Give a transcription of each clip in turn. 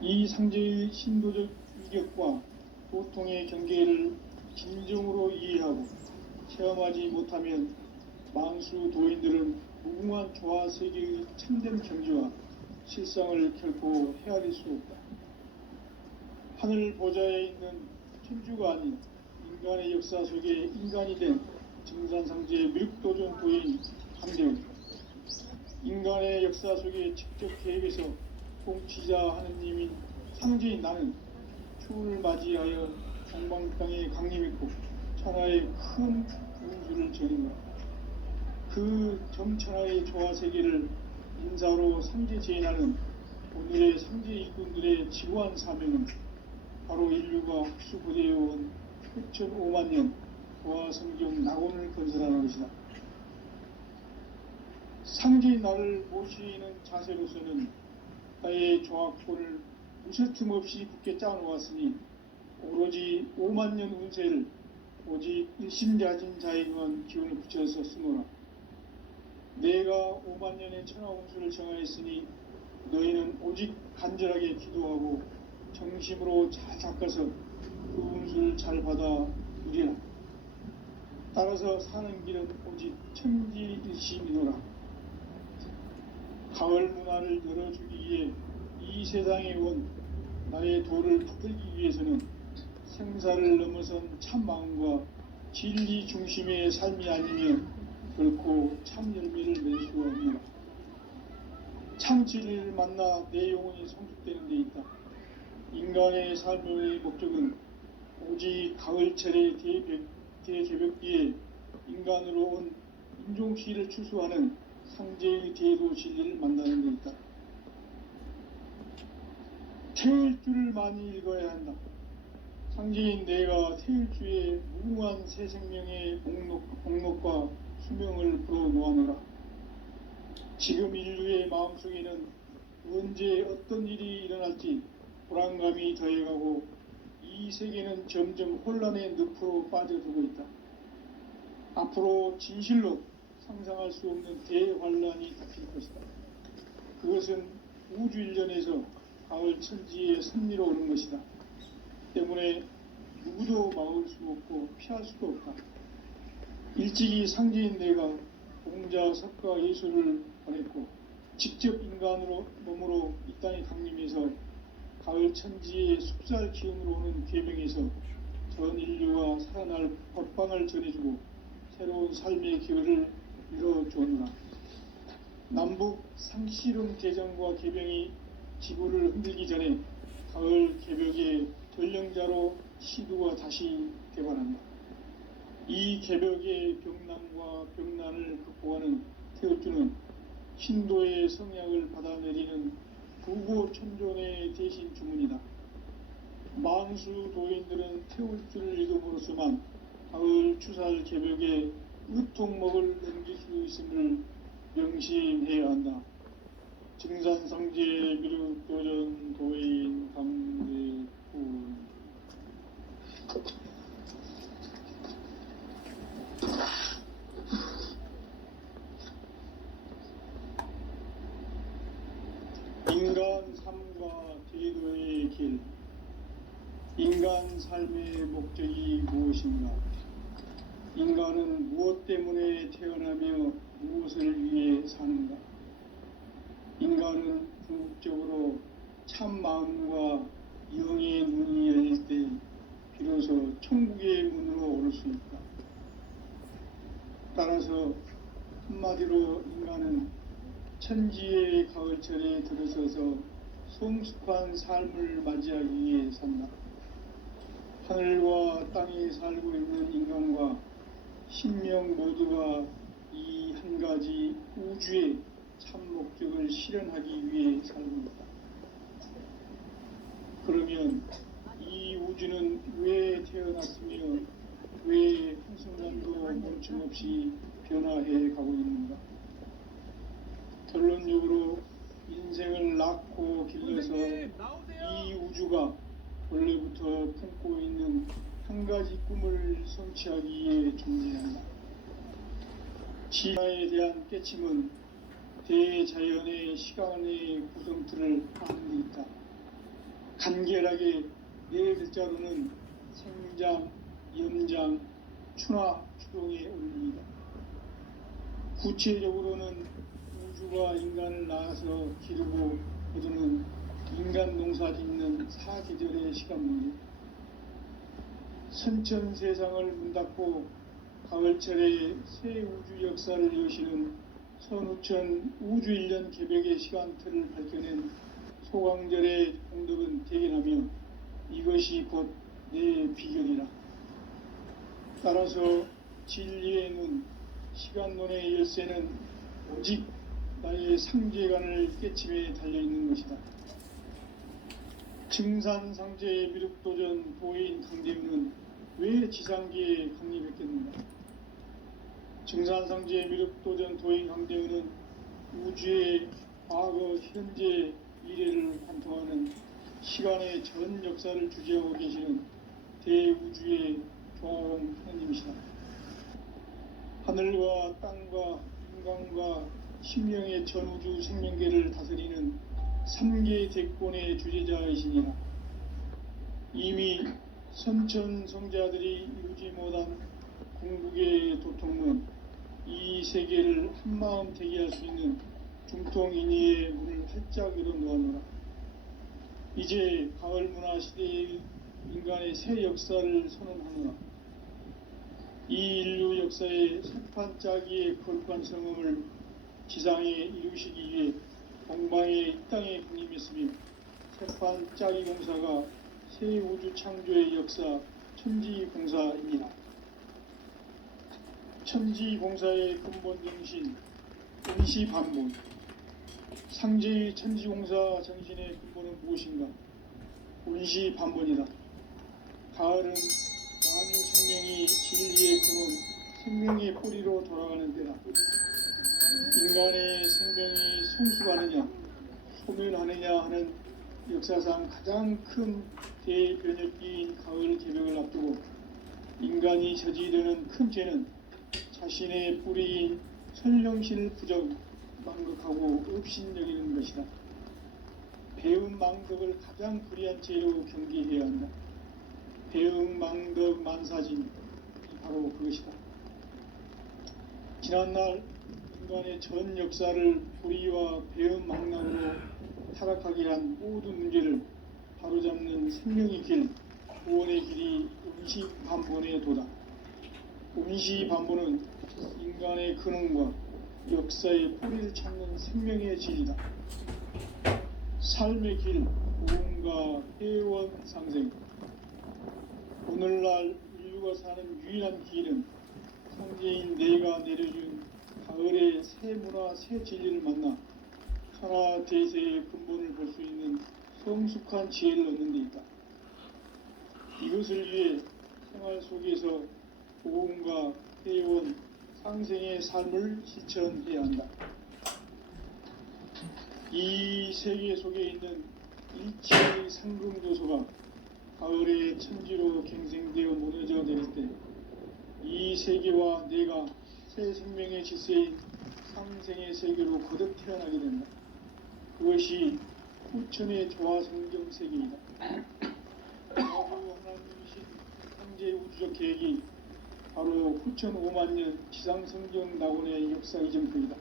이 상제의 신도적 위격과 고통의 경계를 진정으로 이해하고 체험하지 못하면 만수 도인들은 무궁한 조화세계의 참된 경지와 실상을 결코 헤아릴 수 없다. 하늘 보좌에 있는 천주가 아닌 인간의 역사 속에 인간이 된 증산상제의 미륵도전 도인 강대훈, 인간의 역사 속에 직접 개입해서 통치자 하느님인 상제인 나는 추운을 맞이하여 동방땅에 강림했고 천하의 큰 운수를 전인다. 그 점천하의 조화세계를 인사로 상제제인하는 오늘의 상제 일꾼들의 지구한 사명은 바로 인류가 흡수부대해온 6,5만 년 조화성경 낙원을 건설하는 것이다. 상제인 나를 모시는 자세로서는 나의 조합권을 무쇠틈 없이 굳게 짜놓았으니 오로지 5만 년 운세를 오직 일심가진 자에게만 기운을 붙여서 쓰노라. 내가 5만 년의 천하운수를 정하였으니 너희는 오직 간절하게 기도하고 정심으로 잘 닦아서 그 운수를 잘 받아 누리라. 따라서 사는 길은 오직 천지일심이노라. 가을 문화를 열어주기 위해 이 세상에 온 나의 도를 붙들기 위해서는 생사를 넘어선 참 마음과 진리 중심의 삶이 아니면 결코 참 열매를 낼 수가 없노라. 참 진리를 만나 내 영혼이 성숙되는 데 있다. 인간의 삶의 목적은 오직 가을철의 대개벽기에 인간으로 온 인종시를 추수하는 상제의 대도 진리를 만나는 데 있다. 태일주를 많이 읽어야 한다. 상제인 내가 태일주의 무궁한 새 생명의 목록과 수명을 풀어놓아노라. 지금 인류의 마음속에는 언제 어떤 일이 일어날지 불안감이 더해가고 이 세계는 점점 혼란의 늪으로 빠져들고 있다. 앞으로 진실로 상상할 수 없는 대환란이 닥칠 것이다. 그것은 우주일전에서 가을 천지의 섭리로 오는 것이다. 때문에 누구도 막을 수 없고 피할 수도 없다. 일찍이 상제인 내가 공자, 석가, 예수를 보냈고 직접 인간으로 몸으로 이 땅에 강림해서 가을 천지의 숲살 기운으로 오는 계명에서 전 인류가 살아날 법방을 전해주고 새로운 삶의 기회를 이뤄주었노라. 남북 상씨름 대전과 계병이 지구를 흔들기 전에 가을 개벽의 전령자로 시두가 다시 개발한다. 이 개벽의 병난과 병난을 극복하는 태우주는 신도의 성약을 받아내리는 부고천존의 대신 주문이다. 만수 도인들은 태울주를 읽음으로써만 가을 추살 개벽의 의통목을 넘길 수 있음을 명심해야 한다. 증산상제 미륵도전 도인 강대훈. 인간 삶과 제도의 길. 인간 삶의 목적이 무엇인가? 인간은 무엇 때문에 태어나며 무엇을 위해 사는가? 인간은 궁극적으로 참 마음과 영의 문이 열릴 때 비로소 천국의 문으로 오를 수 있다. 따라서 한마디로 인간은 천지의 가을철에 들어서서 성숙한 삶을 맞이하기 위해 산다. 하늘과 땅에 살고 있는 인간과 신명 모두가 이 한 가지 우주의 참 목적을 실현하기 위해 살고 있다. 그러면 이 우주는 왜 태어났으며 왜 한순간도 멈춤없이 변화해 가고 있는가? 결론적으로 인생을 낳고 길러서 이 우주가 원래부터 품고 있는 한 가지 꿈을 성취하기 위해 존재한다. 진화에 대한 깨침은 대자연의 시간의 구성틀을 아는 데 있다. 간결하게 네 글자로는 생장, 염장, 추나 추동에 올립니다. 구체적으로는 우주가 인간을 낳아서 기르고 거두는 인간 농사 짓는 사계절의 시간 문제. 선천 세상을 문 닫고 가을철에 새 우주 역사를 여시는 선우천 우주일년 개벽의 시간틀을 밝혀낸 소강절의 공덕은 대견하며 이것이 곧 내 비결이라. 따라서 진리의 눈, 시간론의 열쇠는 오직 나의 상제관을 깨침에 달려있는 것이다. 증산상제의 미륵도전 도인 강대윤은 왜 지상계에 강림했겠는가? 증산상제의 미륵도전 도인 강대윤은 우주의 과거, 현재, 미래를 관통하는 시간의 전 역사를 주재하고 계시는 대우주의 조화원 하나님이시다. 하늘과 땅과 인간과 신명의 전우주 생명계를 다스리는 3개 대권의 주재자이시니라. 이미 선천성자들이 이루지 못한 궁극의 도통은 이 세계를 한마음 대기할 수 있는 중통인의의 문을 활짝 열어놓았노라. 이제 가을 문화 시대의 인간의 새 역사를 선언하노라. 이 인류 역사의 새판 짜기의 거룩한 성음을 지상에 이루시기 위해 동방의 이 땅에 군림했으며 새판 짜기 공사가 새 우주 창조의 역사 천지공사입니다. 천지공사의 근본 정신 원시반본. 상제의 천지공사 정신의 근본은 무엇인가? 원시반본이다. 가을은 만유 생명이 진리의 근원, 생명의 뿌리로 돌아가는 때다. 인간의 생명이 성숙하느냐, 소멸하느냐 하는 역사상 가장 큰 대변혁기인 가을 개벽을 앞두고 인간이 저지르는 큰 죄는 자신의 뿌리인 선령신을 부정, 망극하고 업신여기는 것이다. 배은 망덕을 가장 불의한 죄로 경계해야 한다. 배은 망덕 만사진, 바로 그것이다. 지난날 인간의 전 역사를 불의와 배은 망락으로 타락하게 한 모든 문제를 바로잡는 생명의 길, 구원의 길이 원시반본의 도다. 원시반본은 인간의 근원과 역사의 뿌리를 찾는 생명의 진리다. 삶의 길, 무언가 회원 상생. 오늘날 인류가 사는 유일한 길은 상제인 내가 내려준 가을의 새 문화, 새 진리를 만나 천하 대세의 근본을 볼 수 있는 성숙한 지혜를 얻는 데 있다. 이것을 위해 생활 속에서 보험과 회원, 상생의 삶을 실천해야 한다. 이 세계 속에 있는 일체의 상금조소가 가을의 천지로 갱생되어 무너져 내릴 때 이 세계와 내가 새 생명의 질서인 상생의 세계로 거듭 태어나게 된다. 그것이 후천의 조화성경 세계이다. 하나님이신 상제 우주적 계획이 바로 후천 5만년 지상성경 낙원의 역사 이정표이다.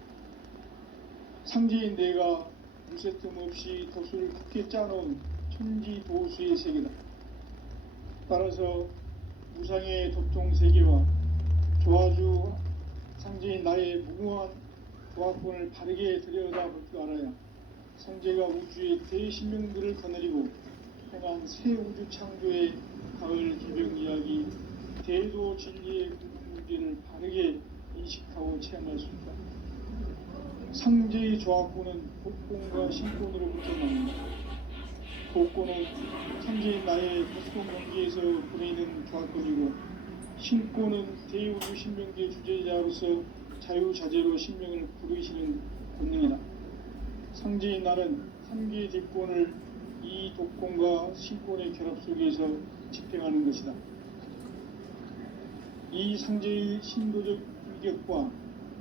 상제인 내가 무쇠뜸 없이 돛을 굳게 짜놓은 천지도수의 세계다. 따라서 무상의 도통세계와 조화주 상제인 나의 무궁한 조화권을 바르게 들여다볼 줄 알아야 상제가 우주의 대신명들을 거느리고 행한 새 우주 창조의 가을 개벽 이야기, 대도 진리의 문제를 바르게 인식하고 체험할 수 있다. 상제의 조화권은 복권과 신권으로부터 나옵니다. 복권은 상제인 나의 복권 경계에서 보내는 조화권이고, 신권은 대우주 신명계 주제자로서 자유자재로 신명을 부르시는 권능이다. 상제인 나는 3개의 뒷권을 이 독권과 신권의 결합 속에서 집행하는 것이다. 이 상제의 신도적 위격과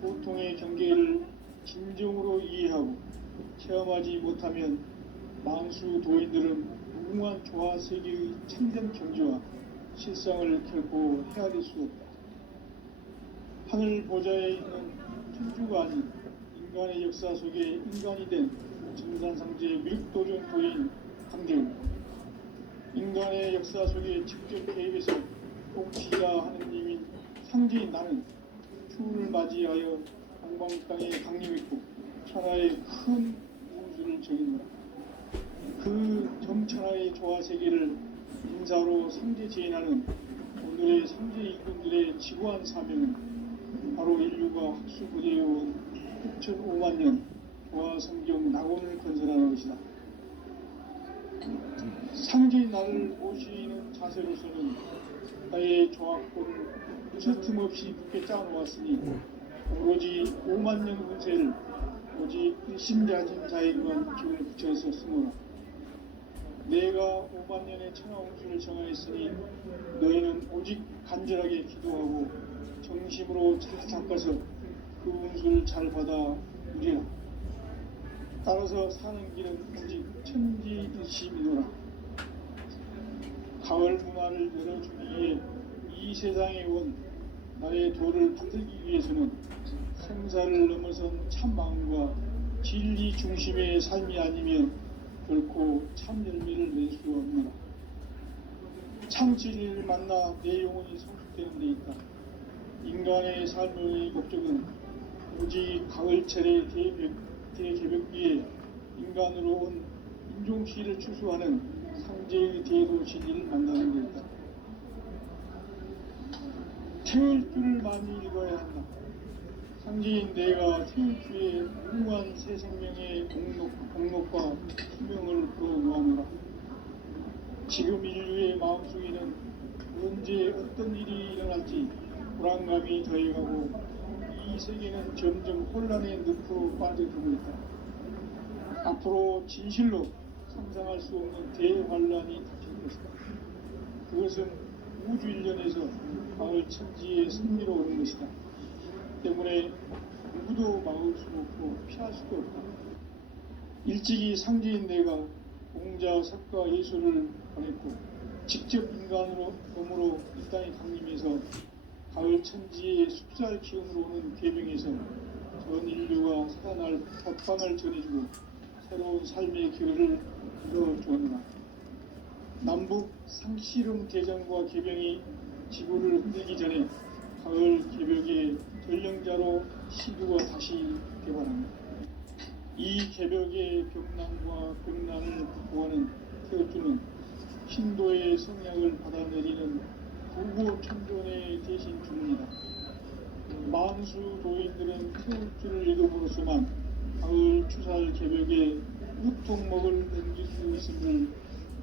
보통의 경계를 진정으로 이해하고 체험하지 못하면 만수 도인들은 무궁한 조화 세계의 참된 경지와 실상을 결코 헤아릴 수 없다. 하늘 보좌에 있는 천주가 아닌 인간의 역사 속에 인간이 된 증산상제의 미륵도전 도인 강대우, 인간의 역사 속에 직접 개입해서 통치자 하느님인 상제인 나는 추운을 맞이하여 동방 땅에 강림했고 천하의 큰 우주를 정의노라. 그 정천하의 조화 세계를 인사로 상제 제인하는 오늘의 상제 일꾼들의 지구한 사명은 바로 인류가 학수부대해온 6,500만 년 조화 성경 낙원을 건설하는 것이다. 상제인 나를 모시는 자세로서는 나의 조합권을 무서틈 없이 굳게 짜놓았으니 오로지 5만 년 운세를 오직 일심가진 자에게만 기운을 붙여서 쓰노라. 내가 5만 년의 천하 운수를 정하였으니 너희는 오직 간절하게 기도하고 정심으로 잘 닦아서 그 운수를 잘 받아 누리라. 따라서 사는 길은 오직 천지일심이노라. 가을 문화를 열어주기 위해 이 세상에 온 나의 도를 붙들기 위해서는 생사를 넘어선 참 마음과 진리 중심의 삶이 아니면 결코 참 열매를 낼 수 없노라. 참 진리를 만나 내 영혼이 성숙되는 데 있다. 인간의 삶의 목적은 오직 가을철의 대개벽기에 인간으로 온 인종시를 추수하는 상제의 대도 진리를 만나는 데 있다. 태울 줄을 많이 읽어야 한다. 상제인 내가 태울 주에 무궁한 새 생명의 공록과 수명을 불어놓아노라. 지금 인류의 마음속에는 언제 어떤 일이 일어날지 불안감이 더해가고 이 세계는 점점 혼란의 늪으로 빠져들고 있다. 앞으로 진실로 상상할 수 없는 대환란이 닥칠 것이다. 그것은 우주 일련에서 가을 천지의 승리로 오는 것이다. 때문에 누구도 막을 수 없고 피할 수도 없다. 일찍이 상제인 내가 공자, 석가, 예수를 보냈고 직접 인간으로 몸으로 이 땅에 강림해서 가을 천지의 숲살 기운으로 오는 계명에서 전 인류가 살아날 법방을 전해주고 새로운 삶의 기회를 이뤄주었노라. 남북 상씨름 대전과 개병이 지구를 흔들기 전에 가을 개벽의 전령자로 시두가 다시 개발합니다. 이 개벽의 벽난과 벽난을 극복하는 태어주는 신도의 성향을 받아내리는 부고 천존의 대신 주문이다. 만수 도인들은 태어주를 읽음으로써만 가을 추살 개벽의 유통목을 넘길 수 있음을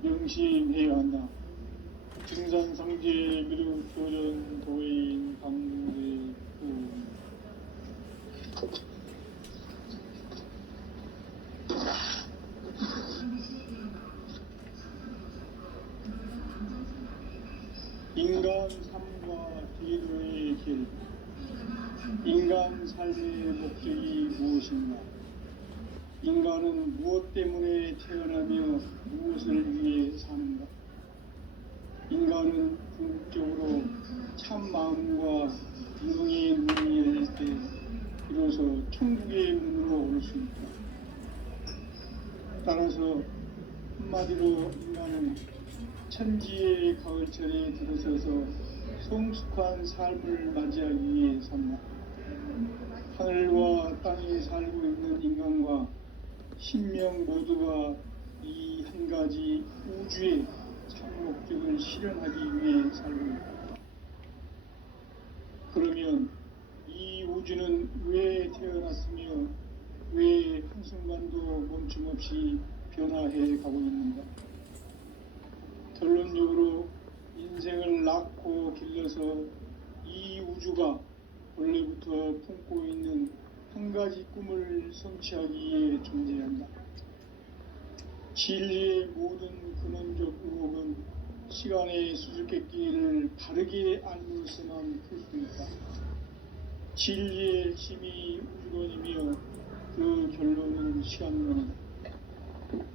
명심해야 한다. 증산상제 미륵도전 도인 강대우. 인간 삶과 기도의 길. 인간 삶의 목적이 무엇인가? 인간은 무엇 때문에 태어나며 무엇을 위해 사는가? 인간은 궁극적으로 참 마음과 영의 문이 열릴 때 비로소 천국의 문으로 올 수 있다. 따라서 한마디로 인간은 천지의 가을철에 들어서서 성숙한 삶을 맞이하기 위해 산다. 하늘과 땅에 살고 있는 인간과 신명 모두가 이 한 가지 우주의 참 목적을 실현하기 위해 살고 있다. 그러면 이 우주는 왜 태어났으며 왜 한순간도 멈춤없이 변화해 가고 있는가? 결론적으로 인생을 낳고 길러서 이 우주가 원래부터 품고 있는 한 가지 꿈을 성취하기 위해 존재한다. 진리의 모든 근원적 의혹은 시간의 수수께끼를 바르게 알므로서만 풀 수 있다. 진리의 힘이 우주론이며 그 결론은 시간론이다.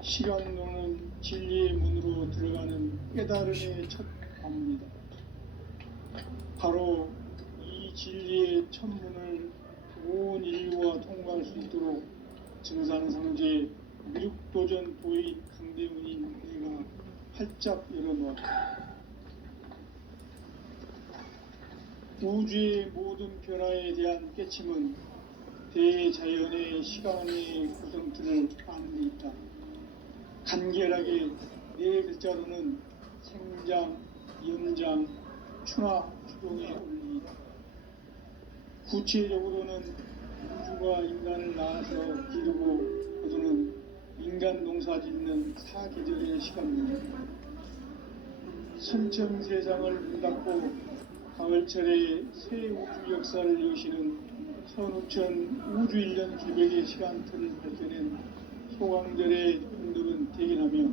시간론은 진리의 문으로 들어가는 깨달음의 첫 관문이다. 바로 이 진리의 첫 문을 온 인류가 통과할 수 있도록 증산상제 미륵도전 도인 강대문인 내가 활짝 열어놓았다. 우주의 모든 변화에 대한 깨침은 대자연의 시간의 구성틀을 아는 데 있다. 간결하게 네 글자로는 생장, 연장, 추나 추동의 원리이다. 구체적으로는 우주가 인간을 낳아서 기르고 거두는 인간 농사 짓는 사계절의 시간입니다. 선천세상을 문 닫고 가을철에 새 우주 역사를 여시는 선우천 우주일년 기백의 시간틀을 밝혀낸 소강절의 흔들은 대견하며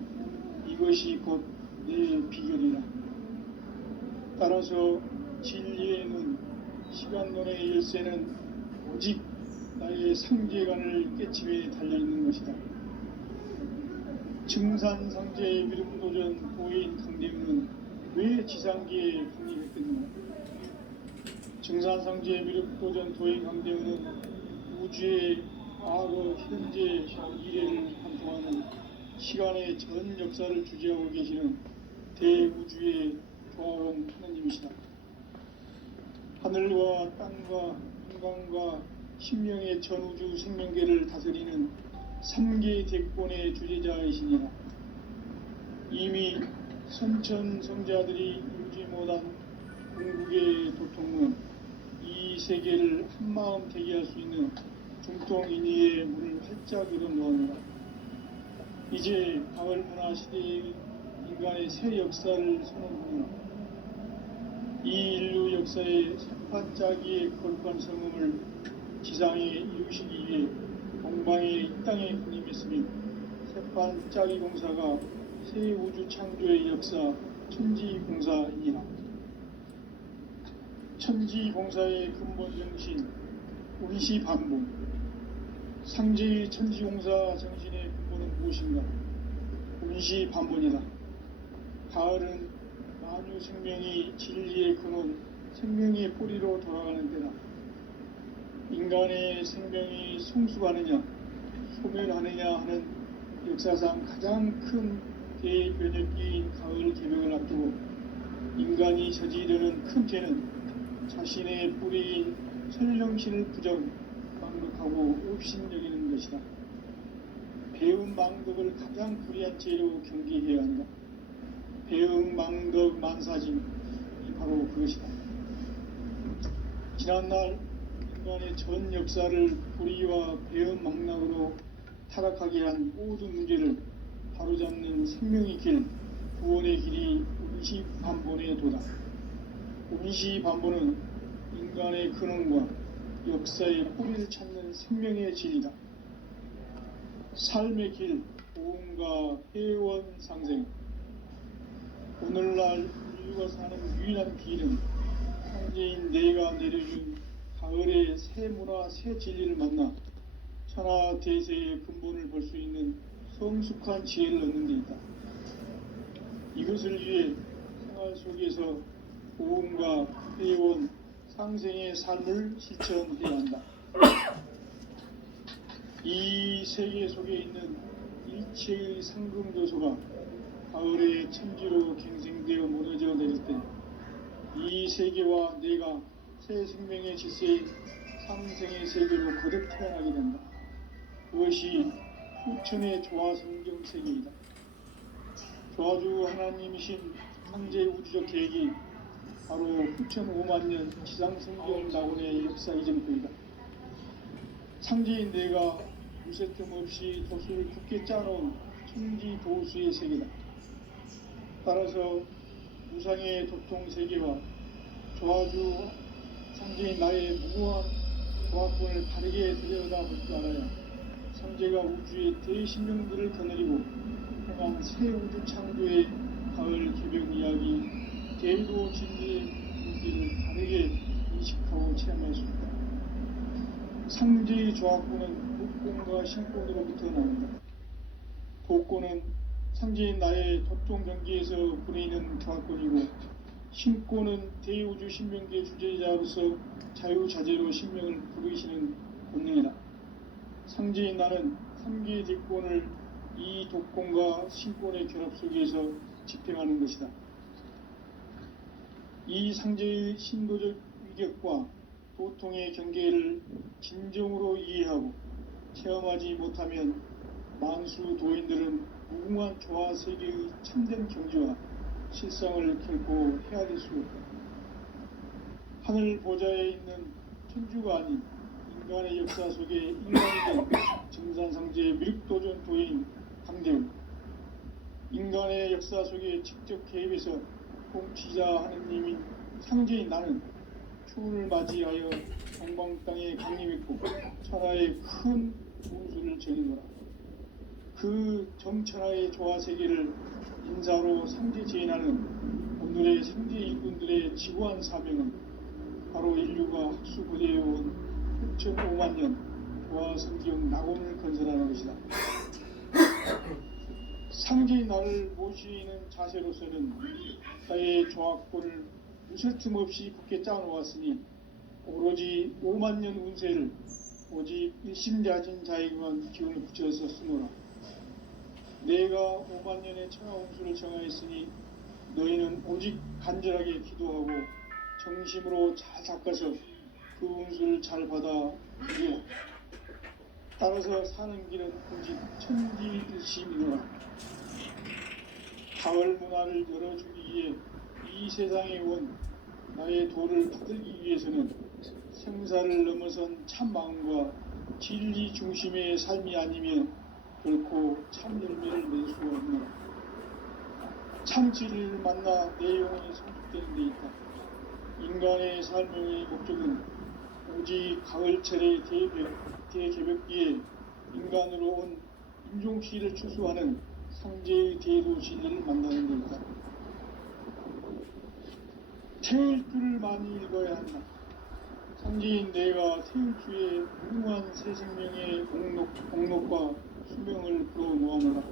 이것이 곧 내 비결이라. 따라서 진리에는 시간론의 열쇠는 오직 나의 상제관을 깨침에 달려있는 것이다. 증산상제 미륵도전 도인 강대문은 왜 지상계에 강림했겠는가? 증산상제 미륵도전 도인 강대문은 우주의 과거, 현재, 미래를 관통하는 시간의 전 역사를 주재하고 계시는 대우주의 조화원 하나님이시다. 하늘과 땅과 인간과 신명의 전우주 생명계를 다스리는 3개 대권의 주재자이시니라. 이미 선천성자들이 이루지 못한 궁극의 도통은 이 세계를 한마음 대기할 수 있는 중통인의의 문을 활짝 열어놓았노라. 이제 가을 문화 시대의 인간의 새 역사를 선언하노라. 이 인류 역사의 세판짜기의 거룩한 성음을 지상에 이루시기 위해 동방의 이 땅에 군림했으며 세판짜기 공사가 새 우주 창조의 역사 천지공사이니라. 천지공사의 근본 정신 운시반복. 상제의 천지공사 정신의 근본은 무엇인가? 운시반복이다. 가을은 만유 생명이 진리의 근원, 생명의 뿌리로 돌아가는 때다. 인간의 생명이 성숙하느냐, 소멸하느냐 하는 역사상 가장 큰 대변혁기인 가을 개명을 앞두고 인간이 저지르는 큰 죄는 자신의 뿌리인 설령신을 부정, 망극하고 업신여기는 것이다. 배움 망극을 가장 불의한 죄로 경계해야 한다. 배움 망극 만사짐이 바로 그것이다. 지난날 인간의 전 역사를 불의와 배움 망락으로 타락하게 한 모든 문제를 바로잡는 생명의 길, 구원의 길이 운시반본의 도다. 운시반본은 인간의 근원과 역사의 뿌리를 찾는 생명의 진리다. 삶의 길, 보험과 회원 상생. 오늘날 인류가 사는 유일한 길은 상제인 내가 내려준 가을의 새 문화, 새 진리를 만나 천하 대세의 근본을 볼 수 있는 성숙한 지혜를 얻는 데 있다. 이것을 위해 생활 속에서 보험과 회원, 상생의 삶을 실천해야 한다. 이 세계 속에 있는 일체의 상금 요소가 가을의 천지로 갱생되어 무너져 내릴 때 이 세계와 내가 새 생명의 질서인 상생의 세계로 거듭 태어나게 된다. 그것이 후천의 조화성경 세계이다. 조화주 하나님이신 상제 우주적 계획이 바로 후천 5만년 지상성경 낙원의 역사 이전부이다. 상제인 내가 무쇠뜸 없이 돛을 굳게 짜놓은 천지 도수의 세계다. 따라서 무상의 도통 세계와 조화주 상제인 나의 무고한 조화권을 바르게 들여다볼 줄 알아야 상제가 우주의 대신령들을 거느리고 행한 새 우주 창조의 가을 개벽 이야기, 대도 진리의 문제를 다르게 인식하고 체험할 수 있다. 상제의 조화권은 독권과 신권으로부터 나온다. 독권은 상징인 나의 도통 경기에서 부리는 저하권이고, 신권은 대우주 신명계 주제자로서 자유자재로 신명을 부르시는 권능이다. 상징인 나는 3개의 대권을 이 독권과 신권의 결합 속에서 집행하는 것이다. 이 상제의 신도적 위격과 도통의 경계를 진정으로 이해하고 체험하지 못하면 만수 도인들은 무궁한 조화 세계의 참된 경지와 실상을 결코 헤아릴 수 없다. 하늘 보좌에 있는 천주가 아닌 인간의 역사 속에 인간이 된 정산상제의 미륵도전 도인 강대우, 인간의 역사 속에 직접 개입해서 통치자 하느님인 상제인 나는 추운을 맞이하여 동방 땅에 강림했고 천하의 큰 운수를 전해노라. 그 정천하의 조화 세계를 인사로 상제 제인하는 오늘의 상제 일꾼들의 지구한 사명은 바로 인류가 학수고대해온 6,500만 년 조화 성경 낙원을 건설하는 것이다. 상제인 나를 모시는 자세로서는 나의 조합권을 무술 틈 없이 굳게 짜놓았으니 오로지 5만 년 운세를 오직 일심자진 자에게만 기운을 붙여서 쓰노라. 내가 5만 년의 천하 운수를 정하였으니 너희는 오직 간절하게 기도하고 정심으로 잘 닦아서 그 운수를 잘 받아 누리라. 따라서 사는 길은 오직 천지일심이노라. 가을 문화를 열어주기 위해 이 세상에 온 나의 도를 받들기 위해서는 생사를 넘어선 참 마음과 진리 중심의 삶이 아니면 결코 참 열매를 낼 수 없노라. 참 진리를 만나 내 영혼이 성숙되는 데 있다. 인간의 삶의 목적은 오직 가을철의 대개벽기에 인간으로 온 인종시를 추수하는 상제의 대도 진리를 만나는 데 있다. 태일주를 많이 읽어야 한다. 상제인 내가 태일주의 무궁한 새 생명의 공록과 수명을 불어놓아노라.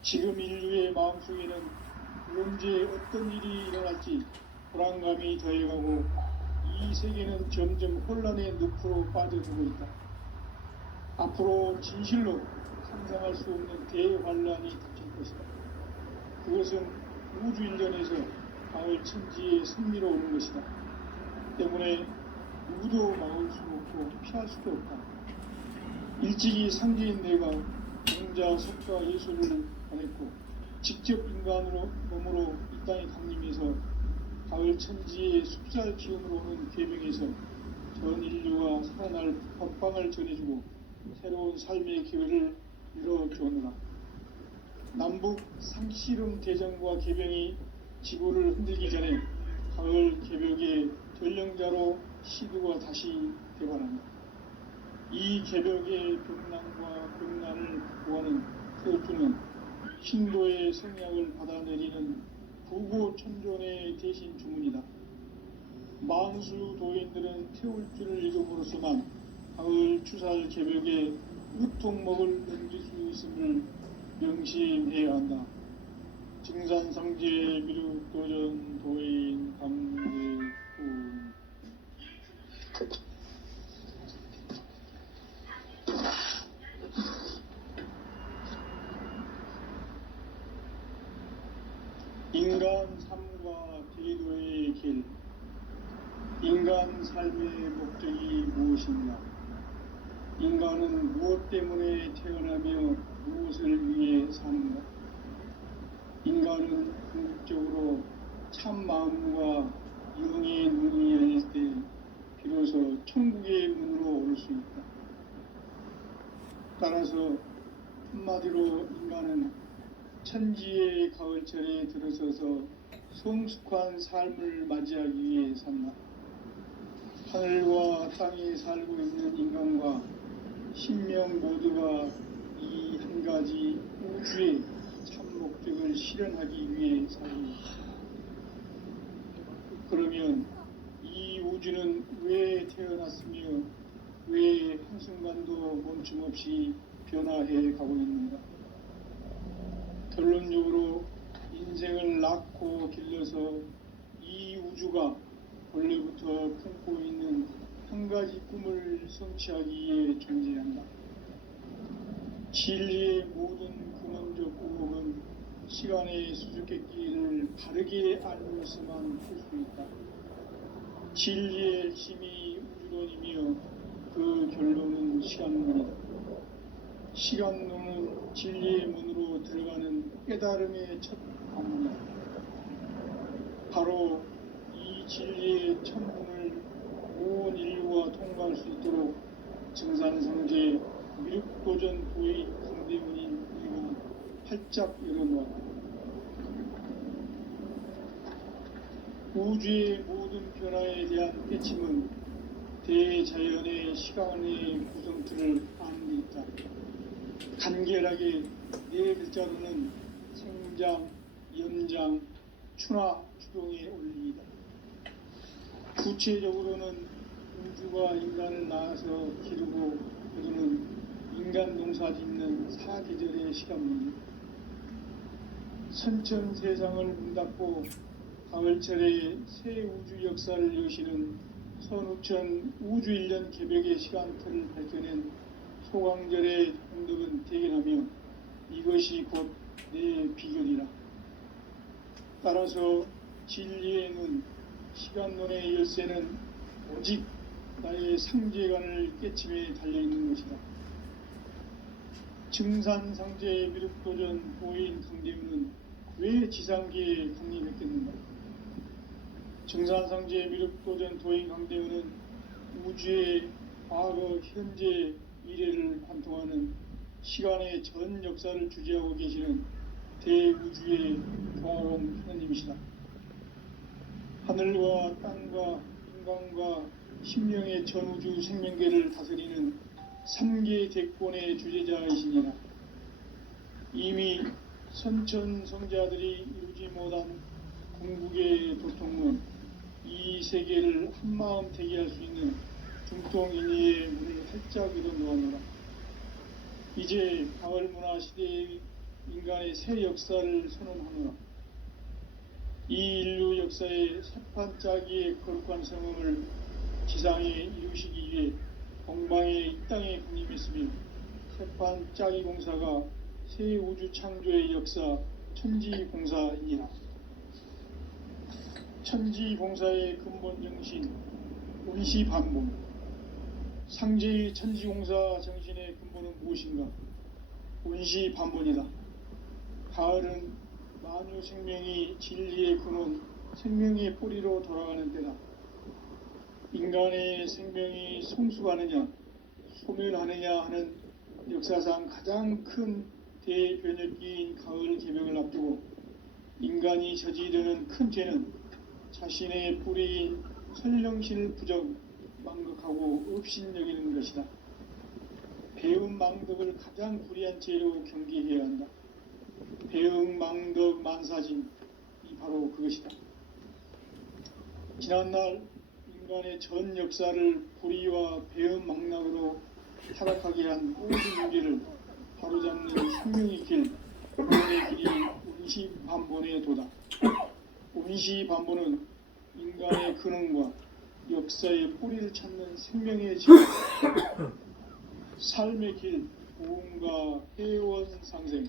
지금 인류의 마음속에는 언제 어떤 일이 일어날지 불안감이 더해가고 이 세계는 점점 혼란의 늪으로 빠져들고 있다. 앞으로 진실로 상상할 수 없는 대환란이 닥칠 것이다. 그것은 우주 일련에서 가을 천지의 승리로 오는 것이다. 때문에 누구도 막을 수 없고 피할 수도 없다. 일찍이 상제인 내가 공자, 석가, 예수를 보냈고 직접 인간으로 몸으로 이 땅에 강림해서 가을 천지의 숲살 기운으로 오는 궤병에서 전 인류가 살아날 법방을 전해주고 새로운 삶의 기회를 열어주었노라. 남북 상씨름 대전과 개병이 지구를 흔들기 전에 가을 개벽의 전령자로 시두가 다시 대발한다. 이 개벽의 병난과 병난을 구하는 태울주는 신도의 성약을 받아내리는 부고천존의 대신 주문이다. 만수 도인들은 태울주를 읽음으로써만 가을 추살 개벽에 으통목을 넘길 수 있음을 명심해야 한다. 증산상제 미륵도전 도인 강대훈. 인간 삶과 대도의 길. 인간 삶의 목적이 무엇인가? 인간은 무엇 때문에 태어나며 무엇을 위해 사는가? 인간은 궁극적으로 참 마음과 영의 눈이 열릴 때 비로소 천국의 문으로 오를 수 있다. 따라서 한마디로 인간은 천지의 가을철에 들어서서 성숙한 삶을 맞이하기 위해 산다. 하늘과 땅에 살고 있는 인간과 신명 모두가 이 한 가지 우주의 참 목적을 실현하기 위해 살고 있다. 그러면 이 우주는 왜 태어났으며 왜 한순간도 멈춤없이 변화해 가고 있는가? 결론적으로 인생을 낳고 길러서 이 우주가 원래부터 품고 있는 한 가지 꿈을 성취하기 위해 존재한다. 진리의 모든 근원적 의혹은 시간의 수수께끼를 바르게 알면서만 풀 수 있다. 진리의 힘이 우주론이며 그 결론은 시간론이다. 시간론은 진리의 문으로 들어가는 깨달음의 첫 관문이다. 바로 이 진리의 첫 문을 온 인류가 통과할 수 있도록 증산성제 미륵도전 도의 강대문인 우리가 활짝 열어놓았다. 우주의 모든 변화에 대한 깨침은 대자연의 시간의 구성틀을 아는 데 있다. 간결하게 네 글자로는 생장, 연장, 추나 추동의 원리이다. 구체적으로는 우주가 인간을 낳아서 기르고 거두는 인간 농사 짓는 사계절의 시간문이다. 선천 세상을 문닫고 가을철에 새 우주 역사를 여시는 선우천 우주 1년 개벽의 시간틀을 밝혀낸 소강절의 공덕은 대견하며 이것이 곧 내 비결이라. 따라서 진리의 눈, 시간론의 열쇠는 오직 나의 상제관을 깨침에 달려있는 것이다. 증산상제의 미륵도전 도인 강대문은 왜 지상계에 강림했겠는가? 증산상제의 미륵도전 도인 강대문은 우주의 과거, 현재, 미래를 관통하는 시간의 전 역사를 주재하고 계시는 대우주의 종화공 하느님이시다. 하늘과 땅과 인간과 심령의 전우주 생명계를 다스리는 3계 대권의 주재자이시니라. 이미 선천성자들이 이루지 못한 궁극의 도통문, 이 세계를 한마음 대기할 수 있는 중통인의의 문을 활짝 열어놓아노라. 이제 가을문화 시대의 인간의 새 역사를 선언하노라. 이 인류 역사의 새판짜기의 거룩한 성음을 지상에 이루시기 위해 공방에 이 땅에 군림했으며 새판짜기 공사가 새 우주 창조의 역사 천지공사이니라. 천지공사의 근본 정신 운시반본. 상제의 천지공사 정신의 근본은 무엇인가? 운시반본이다. 가을은 만유 생명이 진리의 근원, 생명의 뿌리로 돌아가는 때다. 인간의 생명이 성숙하느냐, 소멸하느냐 하는 역사상 가장 큰 대변혁기인 가을 개벽을 앞두고 인간이 저지르는 큰 죄는 자신의 뿌리인 설령신을 부정, 망극하고 업신여기는 것이다. 배음 망덕을 가장 불의한 죄로 경계해야 한다. 배음 망덕 만사진, 이 바로 그것이다. 지난날 인간의 전 역사를 불의와 배음 망락으로 타락하게 한 모든 윤리를 바로잡는 생명의 길, 구원의 길이 운시반본의 도다. 운시반본은 인간의 근원과 역사의 뿌리를 찾는 생명의 질, 삶의 길, 보험과 회원 상생.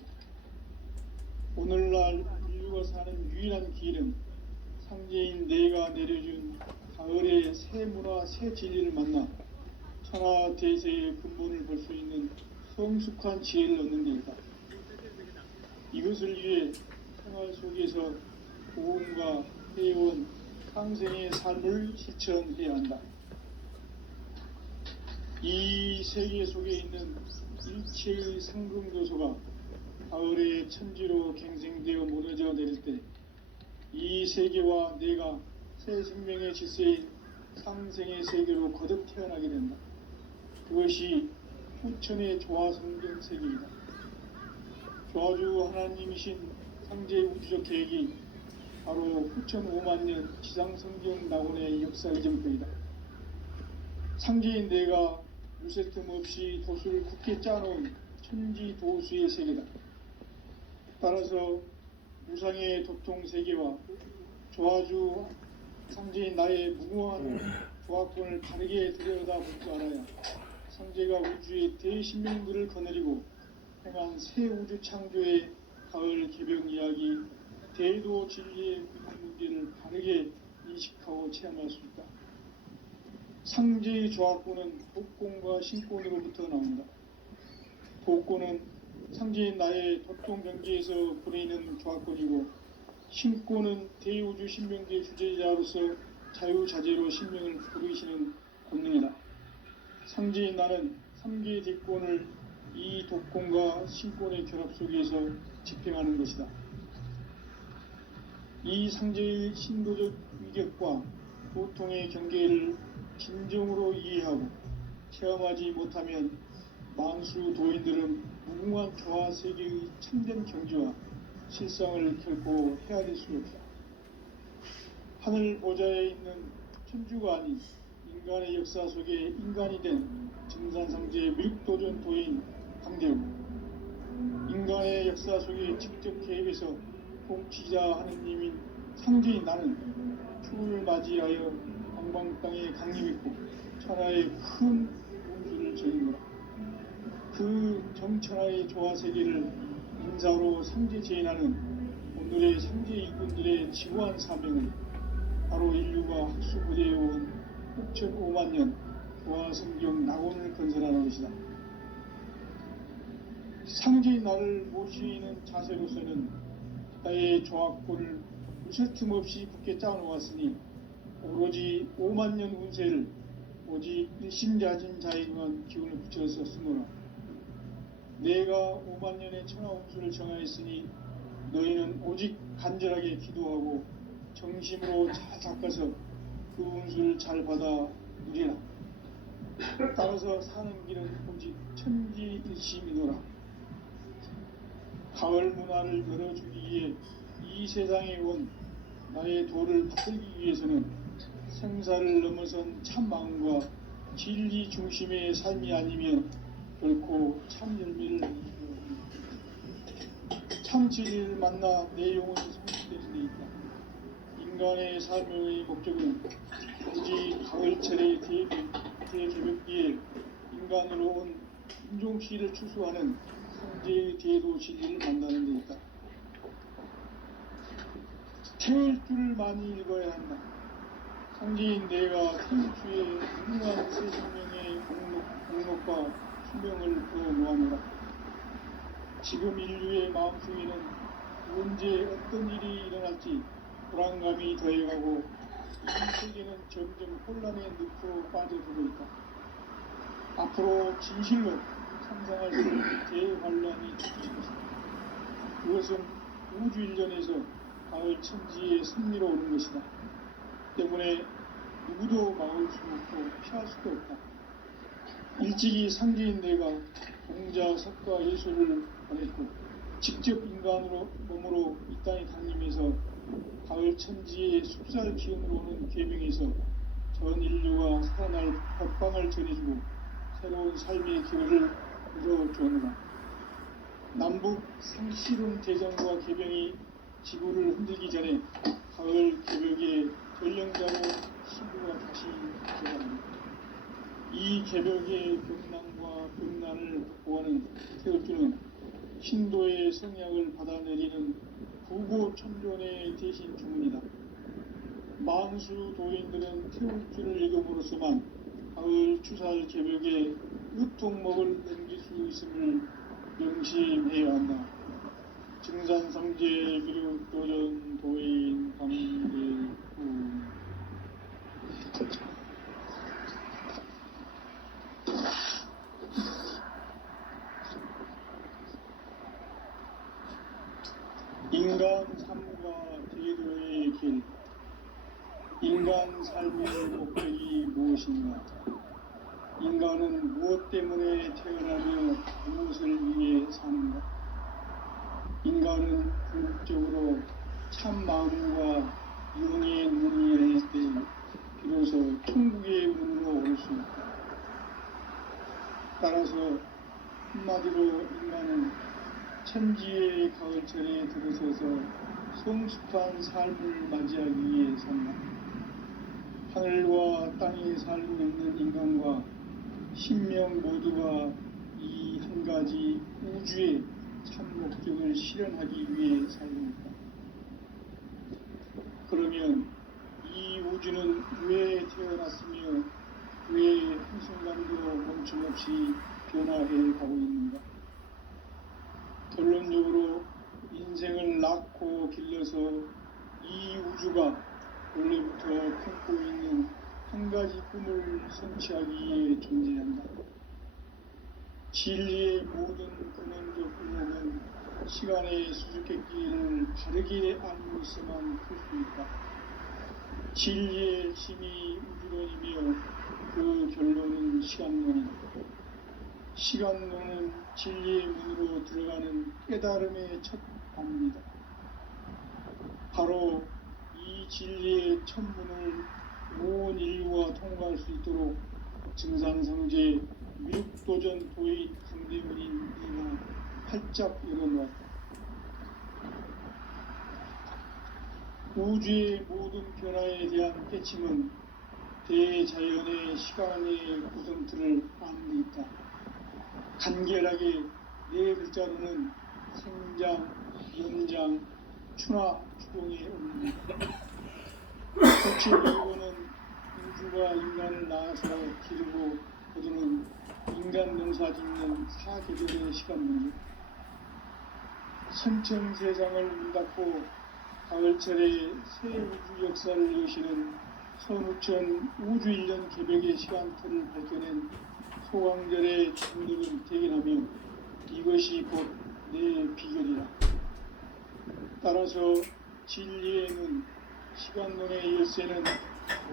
오늘날 인류가 사는 유일한 길은 상제인 내가 내려준 가을의 새 문화, 새 진리를 만나 천하 대세의 근본을 볼 수 있는 성숙한 지혜를 얻는 데 있다. 이것을 위해 생활 속에서 보험과 회원, 상생의 삶을 실천해야 한다. 이 세계 속에 있는 일체의 상금교소가 가을의 천지로 갱생되어 무너져 내릴 때 이 세계와 내가 새 생명의 질서인 상생의 세계로 거듭 태어나게 된다. 그것이 후천의 조화성경 세계이다. 조화주 하나님이신 상제의 우주적 계획이 바로 후천 5만년 지상성경 낙원의 역사 이전편이다. 상제인 내가 무쇠 틈 없이 도수를 굳게 짜놓은 천지 도수의 세계다. 따라서 무상의 도통 세계와 조화주 상제인 나의 무궁한 조합권을 바르게 들여다볼 줄 알아야 상제가 우주의 대신명들을 거느리고 행한 새 우주 창조의 가을 개벽 이야기, 대도 진리의 문제를 바르게 인식하고 체험할 수 있다. 상제의 조합권은 복권과 신권으로부터 나온다. 복권은 상제인 나의 도통 경지에서 보내는 조합권이고, 신권은 대우주 신명계 주제자로서 자유자재로 신명을 부르시는 권능이다. 상제인 나는 3개의 대권을 이 독권과 신권의 결합 속에서 집행하는 것이다. 이 상제의 신도적 위격과 보통의 경계를 진정으로 이해하고 체험하지 못하면 만수 도인들은 무궁한 조화 세계의 참된 경지와 실상을 결코 헤아릴 수 없다. 하늘 보좌에 있는 천주가 아닌 인간의 역사 속에 인간이 된 증산상제 미륵도전 도인 강대우, 인간의 역사 속에 직접 개입해서 통치자 하느님인 상제인 나는 추을 맞이하여 방방 땅에 강림했고 천하의 큰 운수를 저린 거라. 그 정천하의 조화세계를 인사로 상제 제인하는 오늘의 상제 일꾼들의 지구한 사명은 바로 인류가 학수부대해온 6,500만 년 조화성경 낙원을 건설하는 것이다. 상제인 나를 모시는 자세로서는 나의 조합권을 무쇠 틈 없이 굳게 짜놓았으니 오로지 5만 년 운세를 오직 일심자진 자에게만 기운을 붙여서 쓰노라. 내가 5만 년의 천하 운수를 정하였으니 너희는 오직 간절하게 기도하고 정심으로 잘 닦아서 그 운수를 잘 받아 누리라. 따라서 사는 길은 오직 천지일심이노라. 가을 문화를 열어주기 위해 이 세상에 온 나의 도를 붙들기 위해서는 생사를 넘어선 참 마음과 진리 중심의 삶이 아니면 결코 참 열매를 참 진리를 만나 내 영혼이 성취될 수 있다. 인간의 삶의 목적은 오직 가을철의 대개벽기에 인간으로 온 인종시를 추수하는 상제의 대도 진리를 만나는 데 있다. 태울 줄을 많이 읽어야 한다. 상제인 내가 태울 주의 무궁한 새 생명의 공록과 수명을 부어놓아노라. 지금 인류의 마음속에는 언제 어떤 일이 일어날지 불안감이 더해가고 이 세계는 점점 혼란의 늪으로 빠져들고 있다. 앞으로 진실로 상상할 수 없는 대환란이 닥칠 것이다. 그것은 우주 일련에서 가을 천지의 승리로 오는 것이다. 때문에 누구도 막을 수 없고 피할 수도 없다. 일찍이 상제인 내가 공자, 석가, 예수를 보냈고 직접 인간으로 몸으로 이 땅에 강림해서 가을 천지의 숲살 기운으로 오는 계명에서 전 인류가 살아날 법방을 전해주고 새로운 삶의 기회를 이뤄주었노라. 남북 상실운 대전과 개병이 지구를 흔들기 전에 가을 개벽의 전령자로 신부가 다시 들어갑니다. 이 개벽의 병난과 병난을 극복하는 태울주는 신도의 성약을 받아내리는 부고천존의 대신 주문이다. 만수 도인들은 태울주를 읽음으로써만 가을 추살 개벽에 으통목을 넘길 수 있음을 명심해야 한다. 증산상제 미륵도전 도인 강대우. 인간 삶과 제도의 길. 인간 삶의 목적이 무엇인가? 인간은 무엇 때문에 태어나며 무엇을 위해 사는가? 인간은 궁극적으로 참 마음과 영의 눈이 열릴 때 비로소 천국의 문으로 올 수 있다. 따라서 한마디로 인간은 천지의 가을철에 들어서서 성숙한 삶을 맞이하기 위해 산다. 하늘과 땅에 살고 있는 인간과 신명 모두가 이 한 가지 우주의 참 목적을 실현하기 위해 살립니다. 그러면 이 우주는 왜 태어났으며 왜 한순간도 멈춤없이 변화해 가고 있는가? 결론적으로 인생을 낳고 길러서 이 우주가 원래부터 품고 있는 한 가지 꿈을 성취하기 위해 존재한다. 진리의 모든 근원적 의목은 시간의 수수께끼를 바르게 알고 있어만 풀 수 있다. 진리의 힘이 우주론이며 그 결론은 시간론이다. 시간론은 진리의 문으로 들어가는 깨달음의 첫 방문이다. 바로 이 진리의 첫 문을 온 인류가 통과할 수 있도록 증산성제 미륵도전 도인 강대문인 이가 활짝 열어놓았다. 우주의 모든 변화에 대한 깨침은 대자연의 시간의 구성틀을 아는 데 있다. 간결하게 네 글자로는 생장, 연장, 추나 추동의 원리다. 구체적으로는 우주가 인간을 낳아서 기르고 거두는 인간 농사 짓는 사계절의 시간 문제. 선천 세상을 문 닫고 가을철에 새 우주 역사를 여시는 선우천 우주 1년 개벽의 시간틀을 밝혀낸 소강절의 장르를 대견하며 이것이 곧 내 비결이라. 따라서 진리의 눈, 시간론의 열쇠는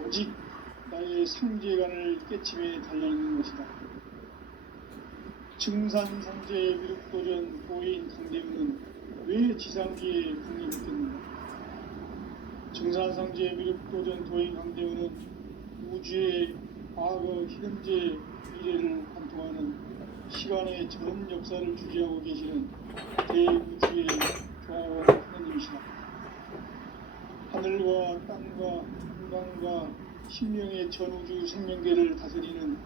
오직 나의 상제관을 깨침에 달려있는 것이다. 증산상제의 미륵도전 도인 강대문은 왜 지상기에 국립했는가? 증산상제의 미륵도전 도인 강대문은 우주의 과거, 현재, 미래를 관통하는 시간의 전 역사를 주재하고 계시는 대우주의 조화원 하느님이시다. 하늘과 땅과 인간과 신명의 전우주 생명계를 다스리는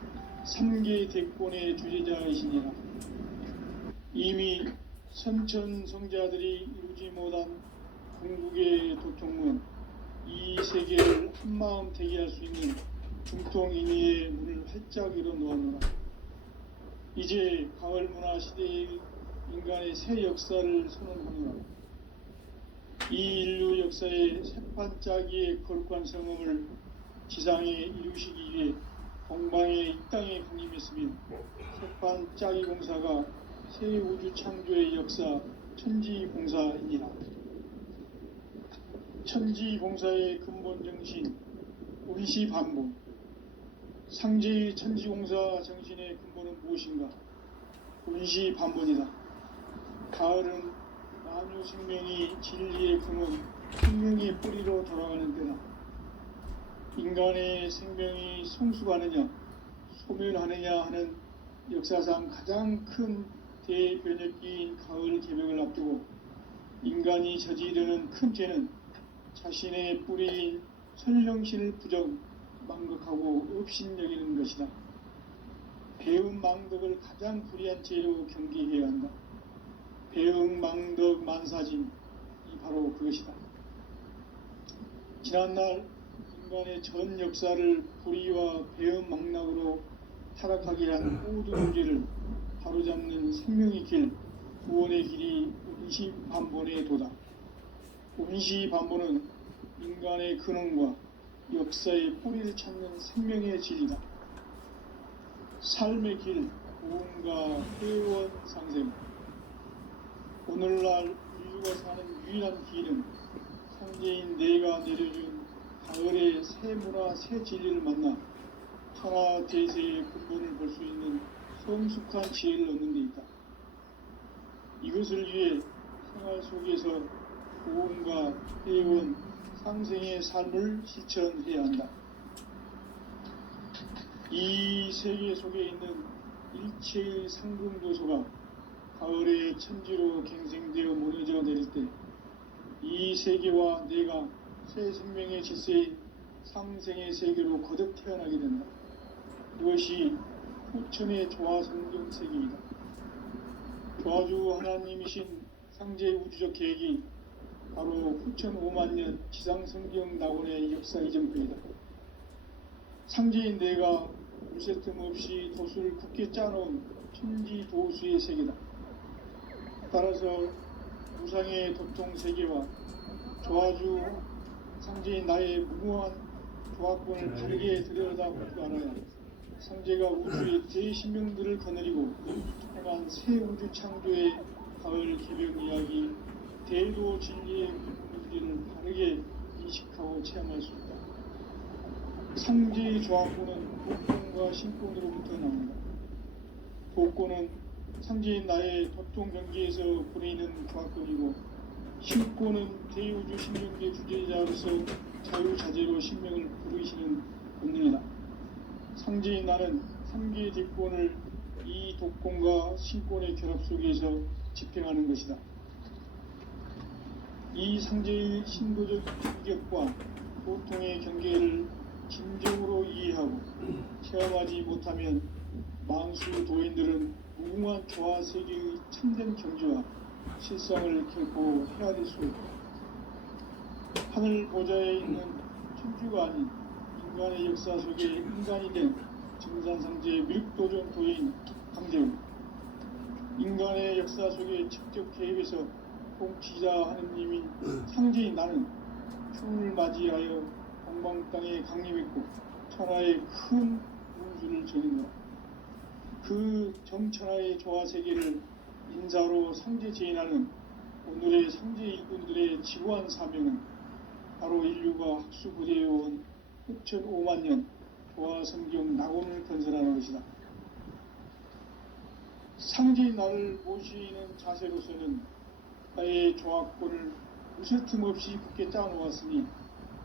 3개 대권의 주제자이시니라. 이미 선천성자들이 이루지 못한 궁극의 도통문, 이 세계를 한마음 대기할 수 있는 중통인의의 문을 활짝 열어놓았노라. 이제 가을문화 시대의 인간의 새 역사를 선언하노라. 이 인류 역사의 새판짜기의 거룩한 성음을 지상에 이루시기 위해 동방의 이 땅에 강림했으며 새판짜기 공사가 새 우주 창조의 역사 천지공사이니라. 천지공사의 근본 정신 운시반복. 상제의 천지공사 정신의 근본은 무엇인가? 운시반복이다. 가을은 만유 생명이 진리의 근원, 생명의 뿌리로 돌아가는 때다. 인간의 생명이 성숙하느냐, 소멸하느냐 하는 역사상 가장 큰 대변혁기인 가을 개벽을 앞두고 인간이 저지르는 큰 죄는 자신의 뿌리인 선령신을 부정, 망극하고 업신여기는 것이다. 배음 망덕을 가장 불의한 죄로 경계해야 한다. 배음 망덕 만사진, 이 바로 그것이다. 지난날 인간의 전 역사를 불의와 배음 망락으로 타락하게 한 모든 죄를 바로잡는 생명의 길, 구원의 길이 운시반본의 도다. 운시반본은 인간의 근원과 역사의 뿌리를 찾는 생명의 진리다. 삶의 길, 구원과 회원 상생. 오늘날 인류가 사는 유일한 길은 상제인 내가 내려준 가을의 새 문화, 새 진리를 만나 하나 대세의 근본을 볼 수 있는 성숙한 지혜를 얻는 데 있다. 이것을 위해 생활 속에서 구원과 회원, 상생의 삶을 실천해야 한다. 이 세계 속에 있는 일체의 상금도서가 가을의 천지로 갱생되어 무너져 내릴 때 이 세계와 내가 새 생명의 질서의 상생의 세계로 거듭 태어나게 된다. 그것이 후천의 조화 성경 세계이다. 조화주 하나님이신 상제의 우주적 계획이 바로 후천 5만 년 지상 성경 낙원의 역사의 전표이다. 상제인 내가 물새 틈 없이 도수를 굳게 짜놓은 천지 도수의 세계다. 따라서 우상의 도통 세계와 조화주 상제인 나의 무모한 조합권을 바르게 들여다볼 줄 알아야 상제가 우주의 대신명들을 거느리고 행한 새 우주 창조의 가을 개벽 이야기 대도 진리의 문제를 바르게 인식하고 체험할 수 있다. 상제의 조합권은 복권과 신권으로부터 나온다. 복권은 상제인 나의 도통 경계에서 보내는 조합권이고 신권은 대우주 신명계 주제자로서 자유자재로 신명을 부르시는 본능이다. 상제인 나는 3개의 뒷권을 이 독권과 신권의 결합 속에서 집행하는 것이다. 이 상제의 신도적 인격과 보통의 경계를 진정으로 이해하고 체험하지 못하면 만수 도인들은 무궁한 조화 세계의 참된 경지와 실상을 결코 헤아릴 수 없다. 하늘 보좌에 있는 천주가 아닌 인간의 역사 속에 인간이 된 증산상제의 밀도전 도인 강재훈, 인간의 역사 속에 직접 개입해서 통치자 하느님인 상제인 나는 흉을 맞이하여 동방 땅에 강림했고 천하의 큰 운수를 전했노라. 그 정천하의 조화 세계를 인사로 상제 제인하는 오늘의 상제 일꾼들의 지구한 사명은 바로 인류가 학수부대해온 후천 5만 년 조화 성경 낙원을 건설하는 것이다. 상제인 나를 모시는 자세로서는 나의 조합권을 무쇠 틈 없이 굳게 짜놓았으니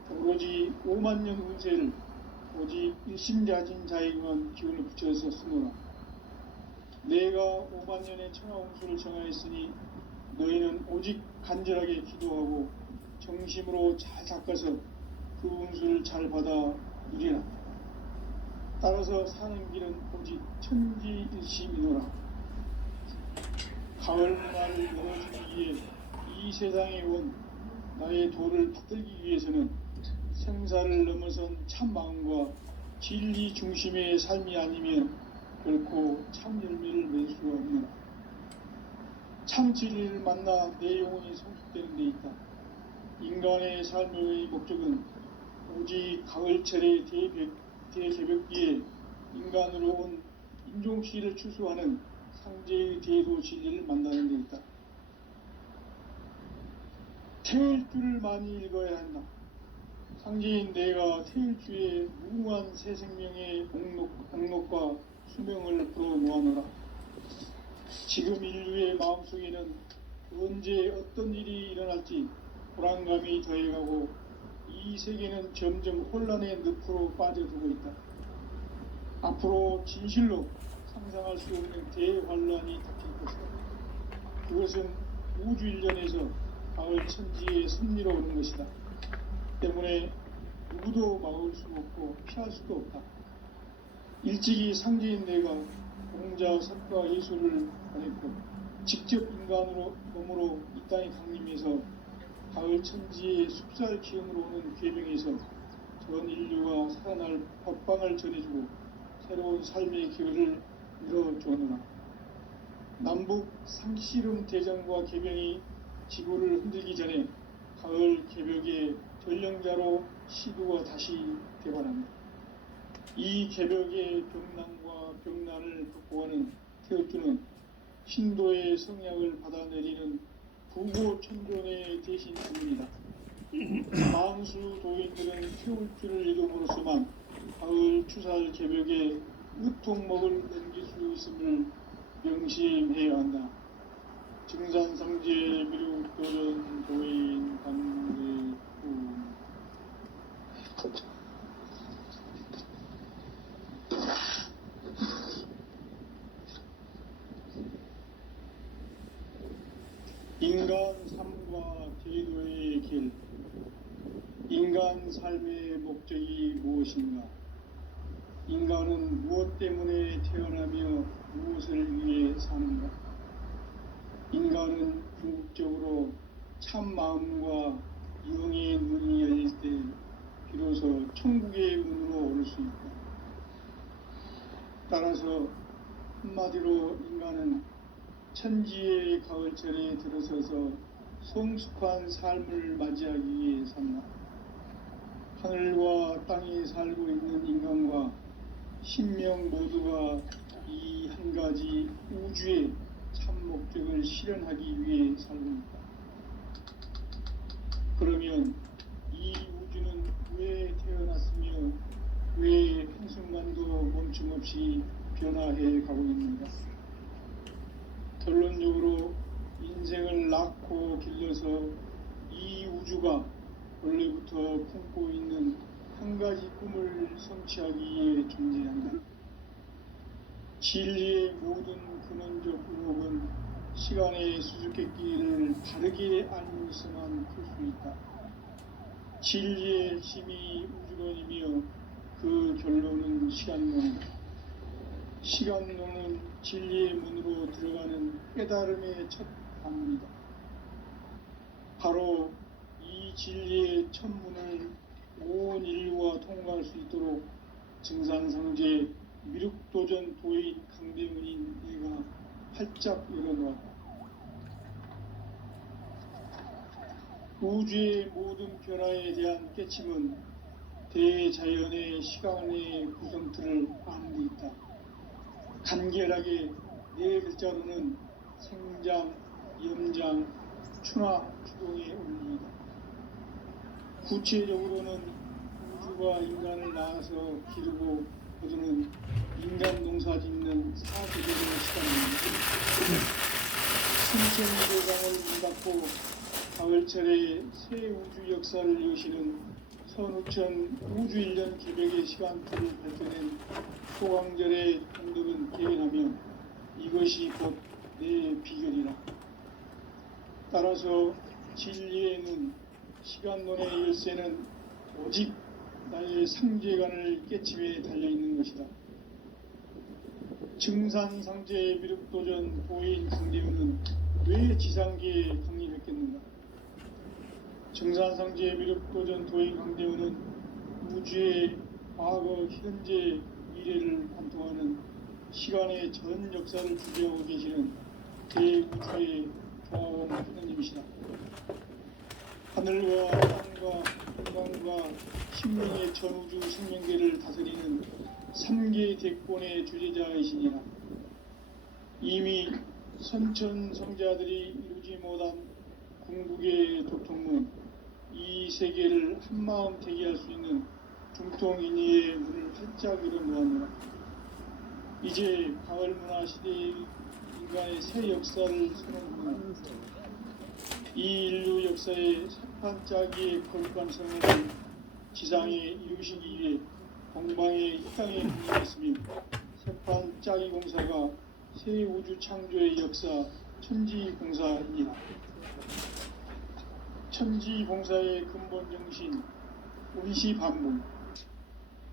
오로지 5만 년 운세를 오직 일심자진 자에게만 기운을 붙여서 쓰노라. 내가 5만 년의 천하홍수를 정하였으니 너희는 오직 간절하게 기도하고 정심으로 잘 닦아서 그 운수를 잘 받아 누리라. 따라서 사는 길은 오직 천지일심이노라. 가을 문화를 열어주기 위해 이 세상에 온 나의 도를 붙들기 위해서는 생사를 넘어선 참 마음과 진리 중심의 삶이 아니면 결코 참 열매를 맺을 수가 없노라. 참 진리를 만나 내 영혼이 성숙되는 데 있다. 인간의 삶의 목적은 오직 가을철의 대개벽기에 인간으로 온 인종시를 추수하는 상제의 대도 진리를 만나는 데 있다. 태일주를 많이 읽어야 한다. 상제인 내가 태일주의 무궁한 새 생명의 목록과 수명을 불어놓아노라. 지금 인류의 마음속에는 언제 어떤 일이 일어날지 불안감이 더해가고 이 세계는 점점 혼란의 늪으로 빠져들고 있다. 앞으로 진실로 상상할 수 없는 대환란이 닥칠 것이다. 그것은 우주 일련에서 가을 천지의 섭리로 오는 것이다. 때문에 누구도 막을 수 없고 피할 수도 없다. 일찍이 상제인 내가 공자, 석가, 예수를 보냈고 직접 인간으로 몸으로 이 땅에 강림해서 가을 천지의 숲살 기운으로 오는 계명에서 전 인류가 살아날 법방을 전해주고 새로운 삶의 기회를 열어주었노라. 남북 상씨름 대전과 개병이 지구를 흔들기 전에 가을 개벽의 전령자로 시도가 다시 되관합니다. 이 개벽의 병난과 병난을 극복하는 태극주는 신도의 성약을 받아내리는 부고천존의 대신 주문이다. 만수 도인들은 태울주를 이름으로서만 가을 추살 개벽에 으통목을 넘길 수 있음을 명심해야 한다. 증산상제 미륵도전 도인 강제후 인간 삶과 제도의 길. 인간 삶의 목적이 무엇인가? 인간은 무엇 때문에 태어나며 무엇을 위해 사는가? 인간은 궁극적으로 참 마음과 영의 눈이 열릴 때 비로소 천국의 문으로 오를 수 있다. 따라서 한마디로 인간은 천지의 가을철에 들어서서 성숙한 삶을 맞이하기 위해 산다. 하늘과 땅에 살고 있는 인간과 신명 모두가 이 한 가지 우주의 참 목적을 실현하기 위해 살고 있다. 그러면 이 우주는 왜 태어났으며 왜 한순간도 멈춤없이 변화해 가고 있는가? 결론적으로 인생을 낳고 길러서 이 우주가 원래부터 품고 있는 한 가지 꿈을 성취하기 위해 존재한다. 진리의 모든 근원적 의혹은 시간의 수수께끼를 바르게 알고 있어만 풀 수 있다. 진리의 핵심이 우주론이며 그 결론은 시간론이다. 시간론은 진리의 문으로 들어가는 깨달음의 첫 방문이다. 바로 이 진리의 첫 문을 온 인류가 통과할 수 있도록 증산상제 미륵도전 도인 강대문인 내가 활짝 열어놓았다. 우주의 모든 변화에 대한 깨침은 대자연의 시간의 구성틀을 아는 데 있다. 간결하게 네 글자로는 생장, 염장, 추나 추동의 원리이다. 구체적으로는 우주가 인간을 낳아서 기르고 거두는 인간 농사 짓는 사계절의 시간입니다. 신천지대장을 문 닫고 가을철에 새 우주 역사를 여시는 선우천 우주 1년 개벽의 시간표를 발표낸 소강절의 감독은 개인하며 이것이 곧 내 비결이라. 따라서 진리의 눈, 시간론의 열쇠는 오직 나의 상제관을 깨침에 달려있는 것이다. 증산상제 미륵도전 도인 강대훈은 왜 지상계에 강림했겠는가? 증산상제 미륵도전 도인 강대훈은 우주의 과거, 현재, 미래를 관통하는 시간의 전 역사를 주재하고 계시는 대우주의 조화원 하느님이시다. 하늘과 땅과 인간과 신명의 전우주 생명계를 다스리는 3계 대권의 주제자이시니라. 이미 선천성자들이 이루지 못한 궁극의 도통문, 이 세계를 한마음 되게 할 수 있는 중통인의의 문을 활짝 열어놓았노라. 이제 가을문화 시대의 인간의 새 역사를 선언하노라. 이 인류 역사의 세판짜기의 거룩한 성을 지상에 이루시기 위해 공방에 이 땅에 공헌했으며 세판짜기 공사가 새 우주 창조의 역사 천지공사입니다. 천지공사의 근본 정신 운시반문.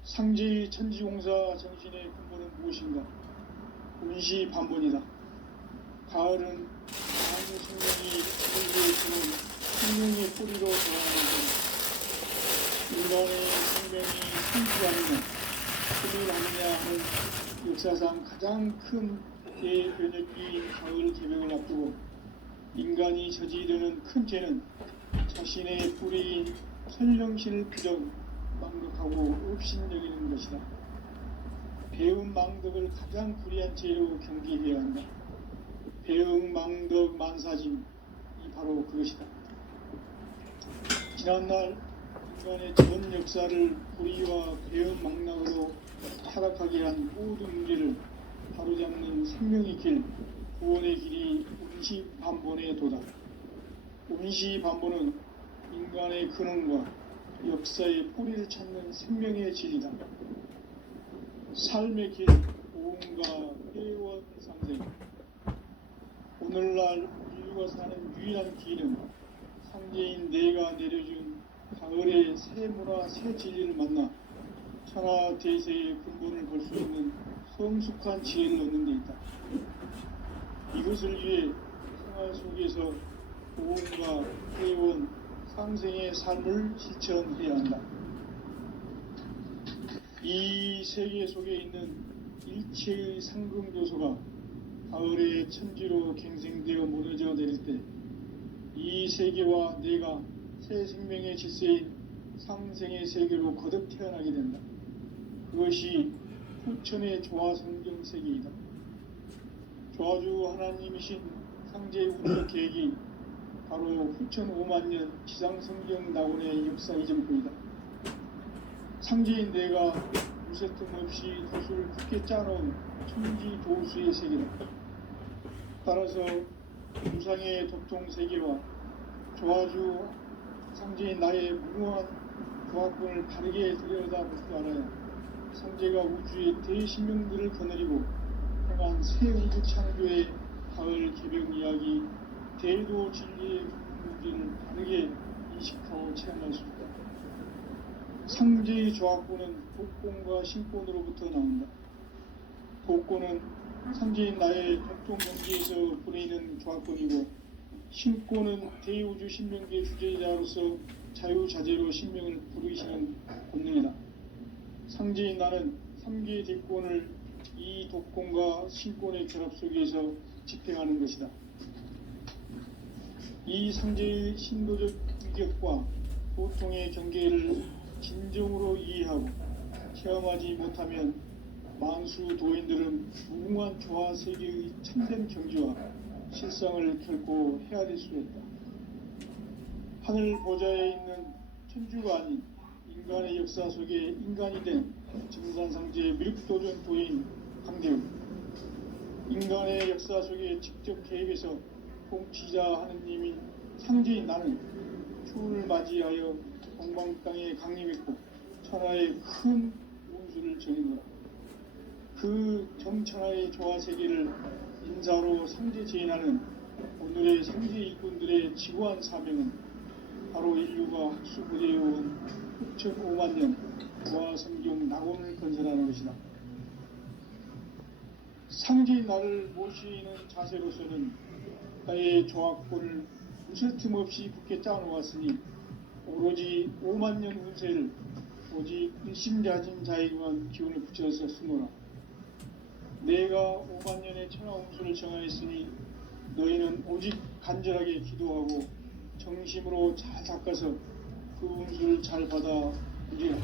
상제의 천지공사 정신의 근본은 무엇인가? 운시반문이다. 가을은 많은 생명이 우주에 주는 생명의 뿌리로 돌아가는 것. 인간의 생명이 성취하느냐 뿌리를 하느냐 하는 역사상 가장 큰 대변혁기인 가을 개벽을 앞두고 인간이 저지르는 큰 죄는 자신의 뿌리인 선령신을 부정 망덕하고 업신여기는 것이다. 배움 망덕을 가장 불의한 죄로 경계해야 한다. 배움 망덕 만사짐이 바로 그것이다. 지난날 인간의 전 역사를 불의와 배움 망락으로 타락하게 한 모든 문제를 바로잡는 생명의 길, 구원의 길이 운시반본에 도다. 운시반본은 인간의 근원과 역사의 뿌리를 찾는 생명의 진리다. 삶의 길, 오음과 회원 상생. 오늘날 인류가 사는 유일한 길은 상제인 내가 내려준 가을의 새 문화 새 진리를 만나 천하 대세의 근본을 볼 수 있는 성숙한 지혜를 얻는 데 있다. 이것을 위해 생활 속에서 보험과 회원, 상생의 삶을 실천해야 한다. 이 세계 속에 있는 일체의 상승교소가 가을의 천지로 갱생되어 무너져 내릴 때 이 세계와 내가 새 생명의 질서인 상생의 세계로 거듭 태어나게 된다. 그것이 후천의 조화성경 세계이다. 조화주 하나님이신 상제 우주 계획이 바로 후천 5만년 지상성경 낙원의 역사 이전부이다. 상제인 내가 무쇠틈 없이 도수를 굳게 짜놓은 천지 도수의 세계다. 따라서 우상의 도통 세계와 조화주 상제인 나의 무궁한 조화권을 바르게 들여다볼 줄 알아야 상제가 우주의 대신명들을 거느리고 행한 새 우주 창조의 가을 개벽 이야기 대도 진리의 문제를 바르게 인식하고 체험할 수 있다. 상제의 조화권은 복권과 신권으로부터 나온다. 복권은 상제인 나의 독종 경지에서 보내는 조화권이고, 신권은 대우주 신명계 주제자로서 자유자재로 신명을 부르시는 본능이다. 상제인 나는 3개의 대권을 이 독권과 신권의 결합 속에서 집행하는 것이다. 이 상제의 신도적 위격과 보통의 경계를 진정으로 이해하고 체험하지 못하면 만수 도인들은 무궁한 조화 세계의 참된 경지와 실상을 결코 헤아릴 수 없다. 하늘 보좌에 있는 천주가 아닌 인간의 역사 속에 인간이 된 증산상제의 미륵도전 도인 강대우, 인간의 역사 속에 직접 계획해서 통치자 하느님인 상제인 나는 추운을 맞이하여 동방 땅에 강림했고 천하의 큰 운수를 정해노라. 그 정천하의 조화세계를 인사로 상제 제인하는 오늘의 상제 일꾼들의 지구한 사명은 바로 인류가 학수부대해온 6,5만 년 조화성경 낙원을 건설하는 것이다. 상제인 나를 모시는 자세로서는 나의 조화권을 무쇠 틈 없이 굳게 짜놓았으니 오로지 5만 년 운세를 오직 일심자진 자에게만 기운을 붙여서 쓰노라. 내가 5만 년의 천하 운수를 정하였으니 너희는 오직 간절하게 기도하고 정심으로 잘 닦아서 그 운수를 잘 받아 누리라.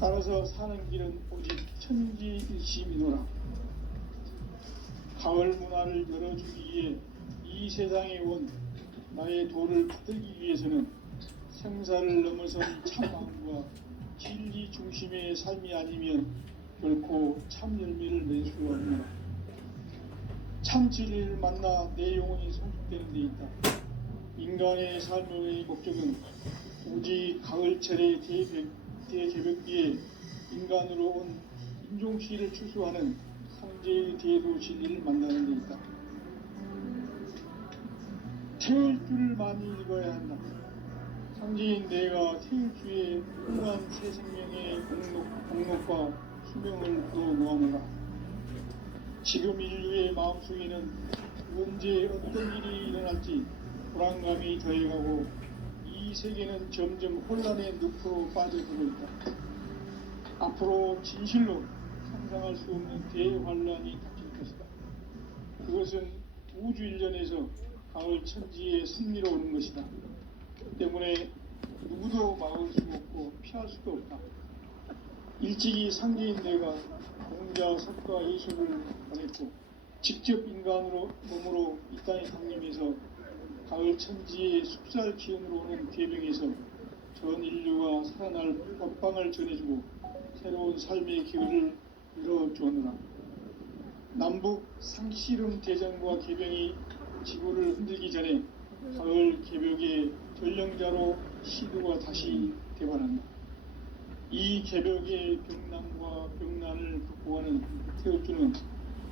따라서 사는 길은 오직 천지일심이노라. 가을 문화를 열어주기 위해 이 세상에 온 나의 도를 받들기 위해서는 생사를 넘어선 참마음과 진리 중심의 삶이 아니면 결코 참 열매를 낼 수 없노라. 참 진리를 만나 내 영혼이 성숙되는 데 있다. 인간의 삶의 목적은 오직 가을철의 대개벽기에 인간으로 온 인종시를 추수하는 상제의 대도 진리를 만나는 데 있다. 태일 줄을 많이 읽어야 한다. 상제인 내가 태일주의 풍부한 새 생명의 공록과 수명을 부어 놓아노라. 지금 인류의 마음속에는 언제 어떤 일이 일어날지 불안감이 더해가고 이 세계는 점점 혼란의 늪으로 빠져들고 있다. 앞으로 진실로 상상할 수 없는 대환란이 닥칠 것이다. 그것은 우주 일련에서 가을 천지의 승리로 오는 것이다. 때문에 누구도 막을 수 없고 피할 수도 없다. 일찍이 상제인 내가 공자, 석가, 예수를 보냈고 직접 인간으로 몸으로 이 땅에 강림해서 가을 천지의 숲살 기운으로 오는 계명에서 전 인류가 살아날 법방을 전해주고 새로운 삶의 기회를 열어주었노라. 남북 상씨름 대전과 개병이 지구를 흔들기 전에 가을 개벽의 전령자로 시도가 다시 되관한다. 이 개벽의 병남과 병난을 극복하는 태어주는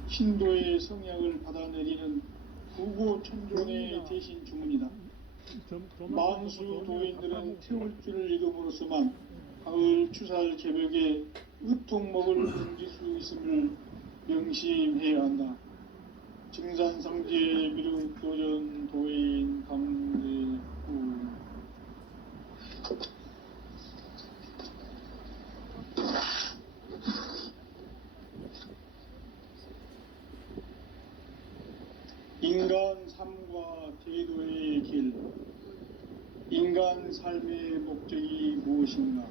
신도의 성향을 받아내리는 구고 천종의 대신 주문이다. 만수 도인들은 태울 줄을 읽음으로써만 가을 추살 개벽에 으통먹을 옮길 수 있음을 명심해야 한다. 증산상제 미륵도전 도인 강대우. 인간 삶과 제도의 길. 인간 삶의 목적이 무엇인가?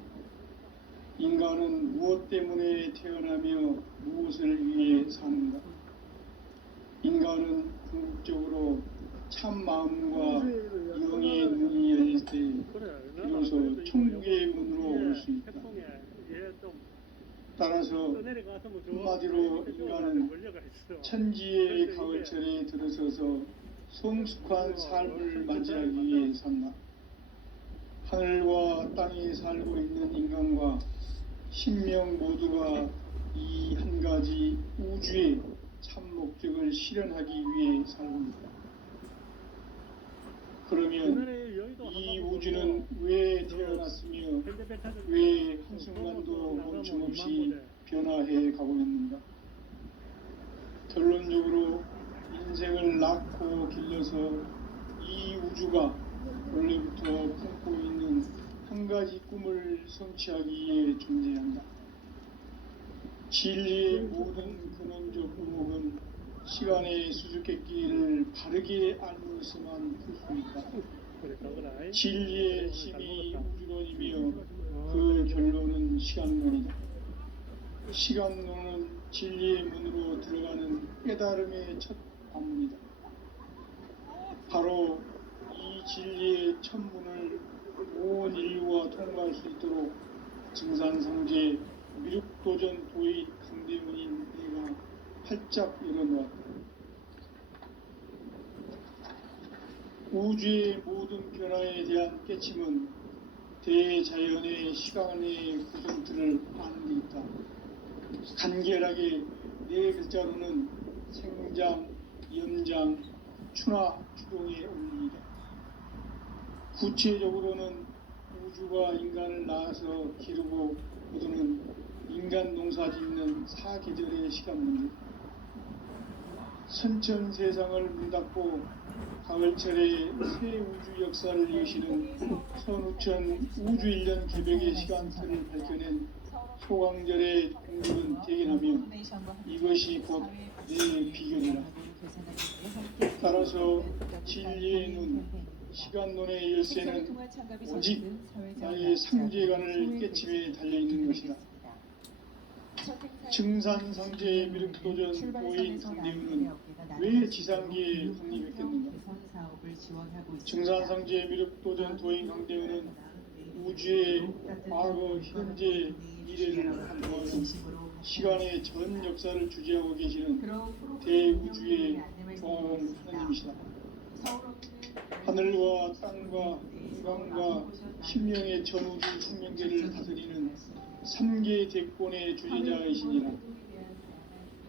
인간은 무엇 때문에 태어나며 무엇을 위해 사는가? 인간은 궁극적으로 참 마음과 영의 눈이 열릴 때 비로소 천국의 문으로 올 수 있다. 따라서 한마디로 인간은 천지의 가을철에 들어서서 성숙한 삶을 맞이하기 위해 산다. 하늘과 땅에 살고 있는 인간과 신명 모두가 이 한 가지 우주의 참 목적을 실현하기 위해 살고 있다. 그러면 이 우주는 왜 태어났으며 왜 한순간도 멈춤없이 변화해 가고 있는가? 결론적으로 인생을 낳고 길러서 이 우주가 원래부터 품고 있는 한 가지 꿈을 성취하기 위해 존재한다. 진리의 모든 근원적 의목은 시간의 수수께끼를 바르게 알므로서만 풀 수 있다. 진리의 힘이 우주론이며 그 결론은 시간론이다. 시간론은 진리의 문으로 들어가는 깨달음의 첫 관문이다. 바로 이 진리의 첫 문을 온 인류가 통과할 수 있도록 증산상제 미륵도전 도의 강대문인 내가 활짝 열어놓았다. 우주의 모든 변화에 대한 깨침은 대자연의 시간의 구성틀을 아는 데 있다. 간결하게 네 글자로는 생장, 연장, 추나 추동의 원리이다. 구체적으로는 우주가 인간을 낳아서 기르고 거두는 인간 농사 짓는 사계절의 시간 문제. 선천 세상을 문닫고 가을철에 새 우주 역사를 여시는 선우천 우주일년 개벽의 시간틀을 밝혀낸 소강절의 공부는 대견하며 이것이 곧 내 비결이라. 따라서 진리의 눈, 시간론의 열쇠는 오직 나의 상제관을 깨침에 달려있는 것이다. 증산상제 미륵도전 도인 강대우는 왜 지상기에 확립했겠는가? 증산상제 미륵도전 도인 강대우는 우주의 과거, 현재, 미래를 한동안 시간의 전 역사를 주재하고 계시는 대우주의 종 하나님이시다. 하늘과 땅과 인간과 신명의 전우주 생명계를 다스리는 3개 대권의 주제자이시니라.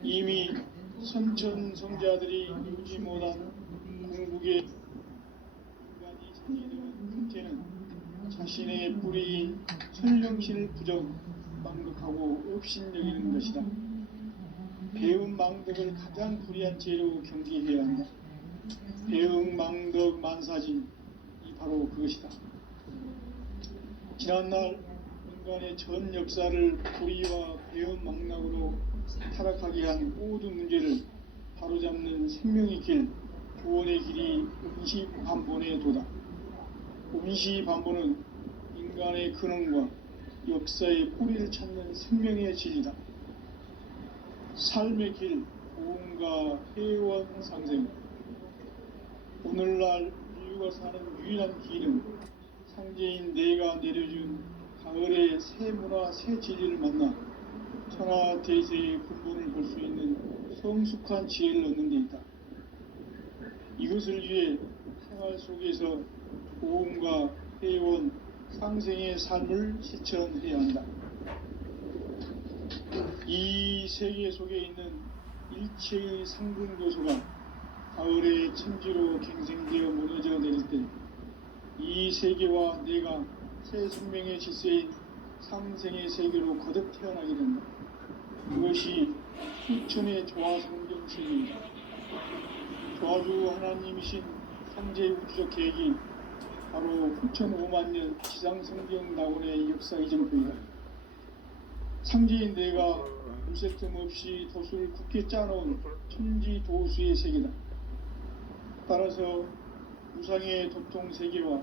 이미 선천성자들이 이루지 못한 궁극의 인간이 생기는 형태는 자신의 뿌리인 천령신을 부정 망덕하고 업신여기는 것이다. 배움 망덕을 가장 불의한 죄로 경계해야 한다. 배움 망덕 만사진이 바로 그것이다. 지난날 인간의 전 역사를 불의와 배움 망락으로 타락하게 한 모든 문제를 바로잡는 생명의 길, 구원의 길이 운시반본의 도다. 운시반본은 인간의 근원과 역사의 뿌리를 찾는 생명의 진리다. 삶의 길, 고음과 회원 상생. 오늘날 인류가 사는 유일한 길은 상제인 내가 내려준 가을의 새 문화, 새 진리를 만나 천하대세의 근본을 볼 수 있는 성숙한 지혜를 얻는 데 있다. 이것을 위해 생활 속에서 고음과 회원, 상생의 삶을 실천해야 한다. 이 세계 속에 있는 일체의 상근 요소가 가을의 천지로 갱생되어 무너져 내릴 때 이 세계와 내가 새 생명의 질서인 상생의 세계로 거듭 태어나게 된다. 그것이 후천의 조화 성경 세계이다. 조화주 하나님이신 창제 우주적 계획이 바로 후천 5만 년 지상 성경 낙원의 역사 이정표이다. 창제인 내가 물새틈 없이 도수를 굳게 짜놓은 천지 도수의 세계다. 따라서 우상의 도통 세계와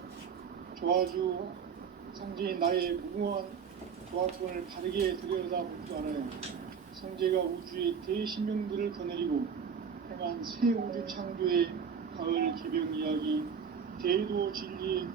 조화주 상제인 나의 무궁한 조화권을 바르게 들여다볼 줄 알아야 상제가 우주의 대신명들을 거느리고 행한 새 우주 창조의 가을 개병 이야기 대도 진리의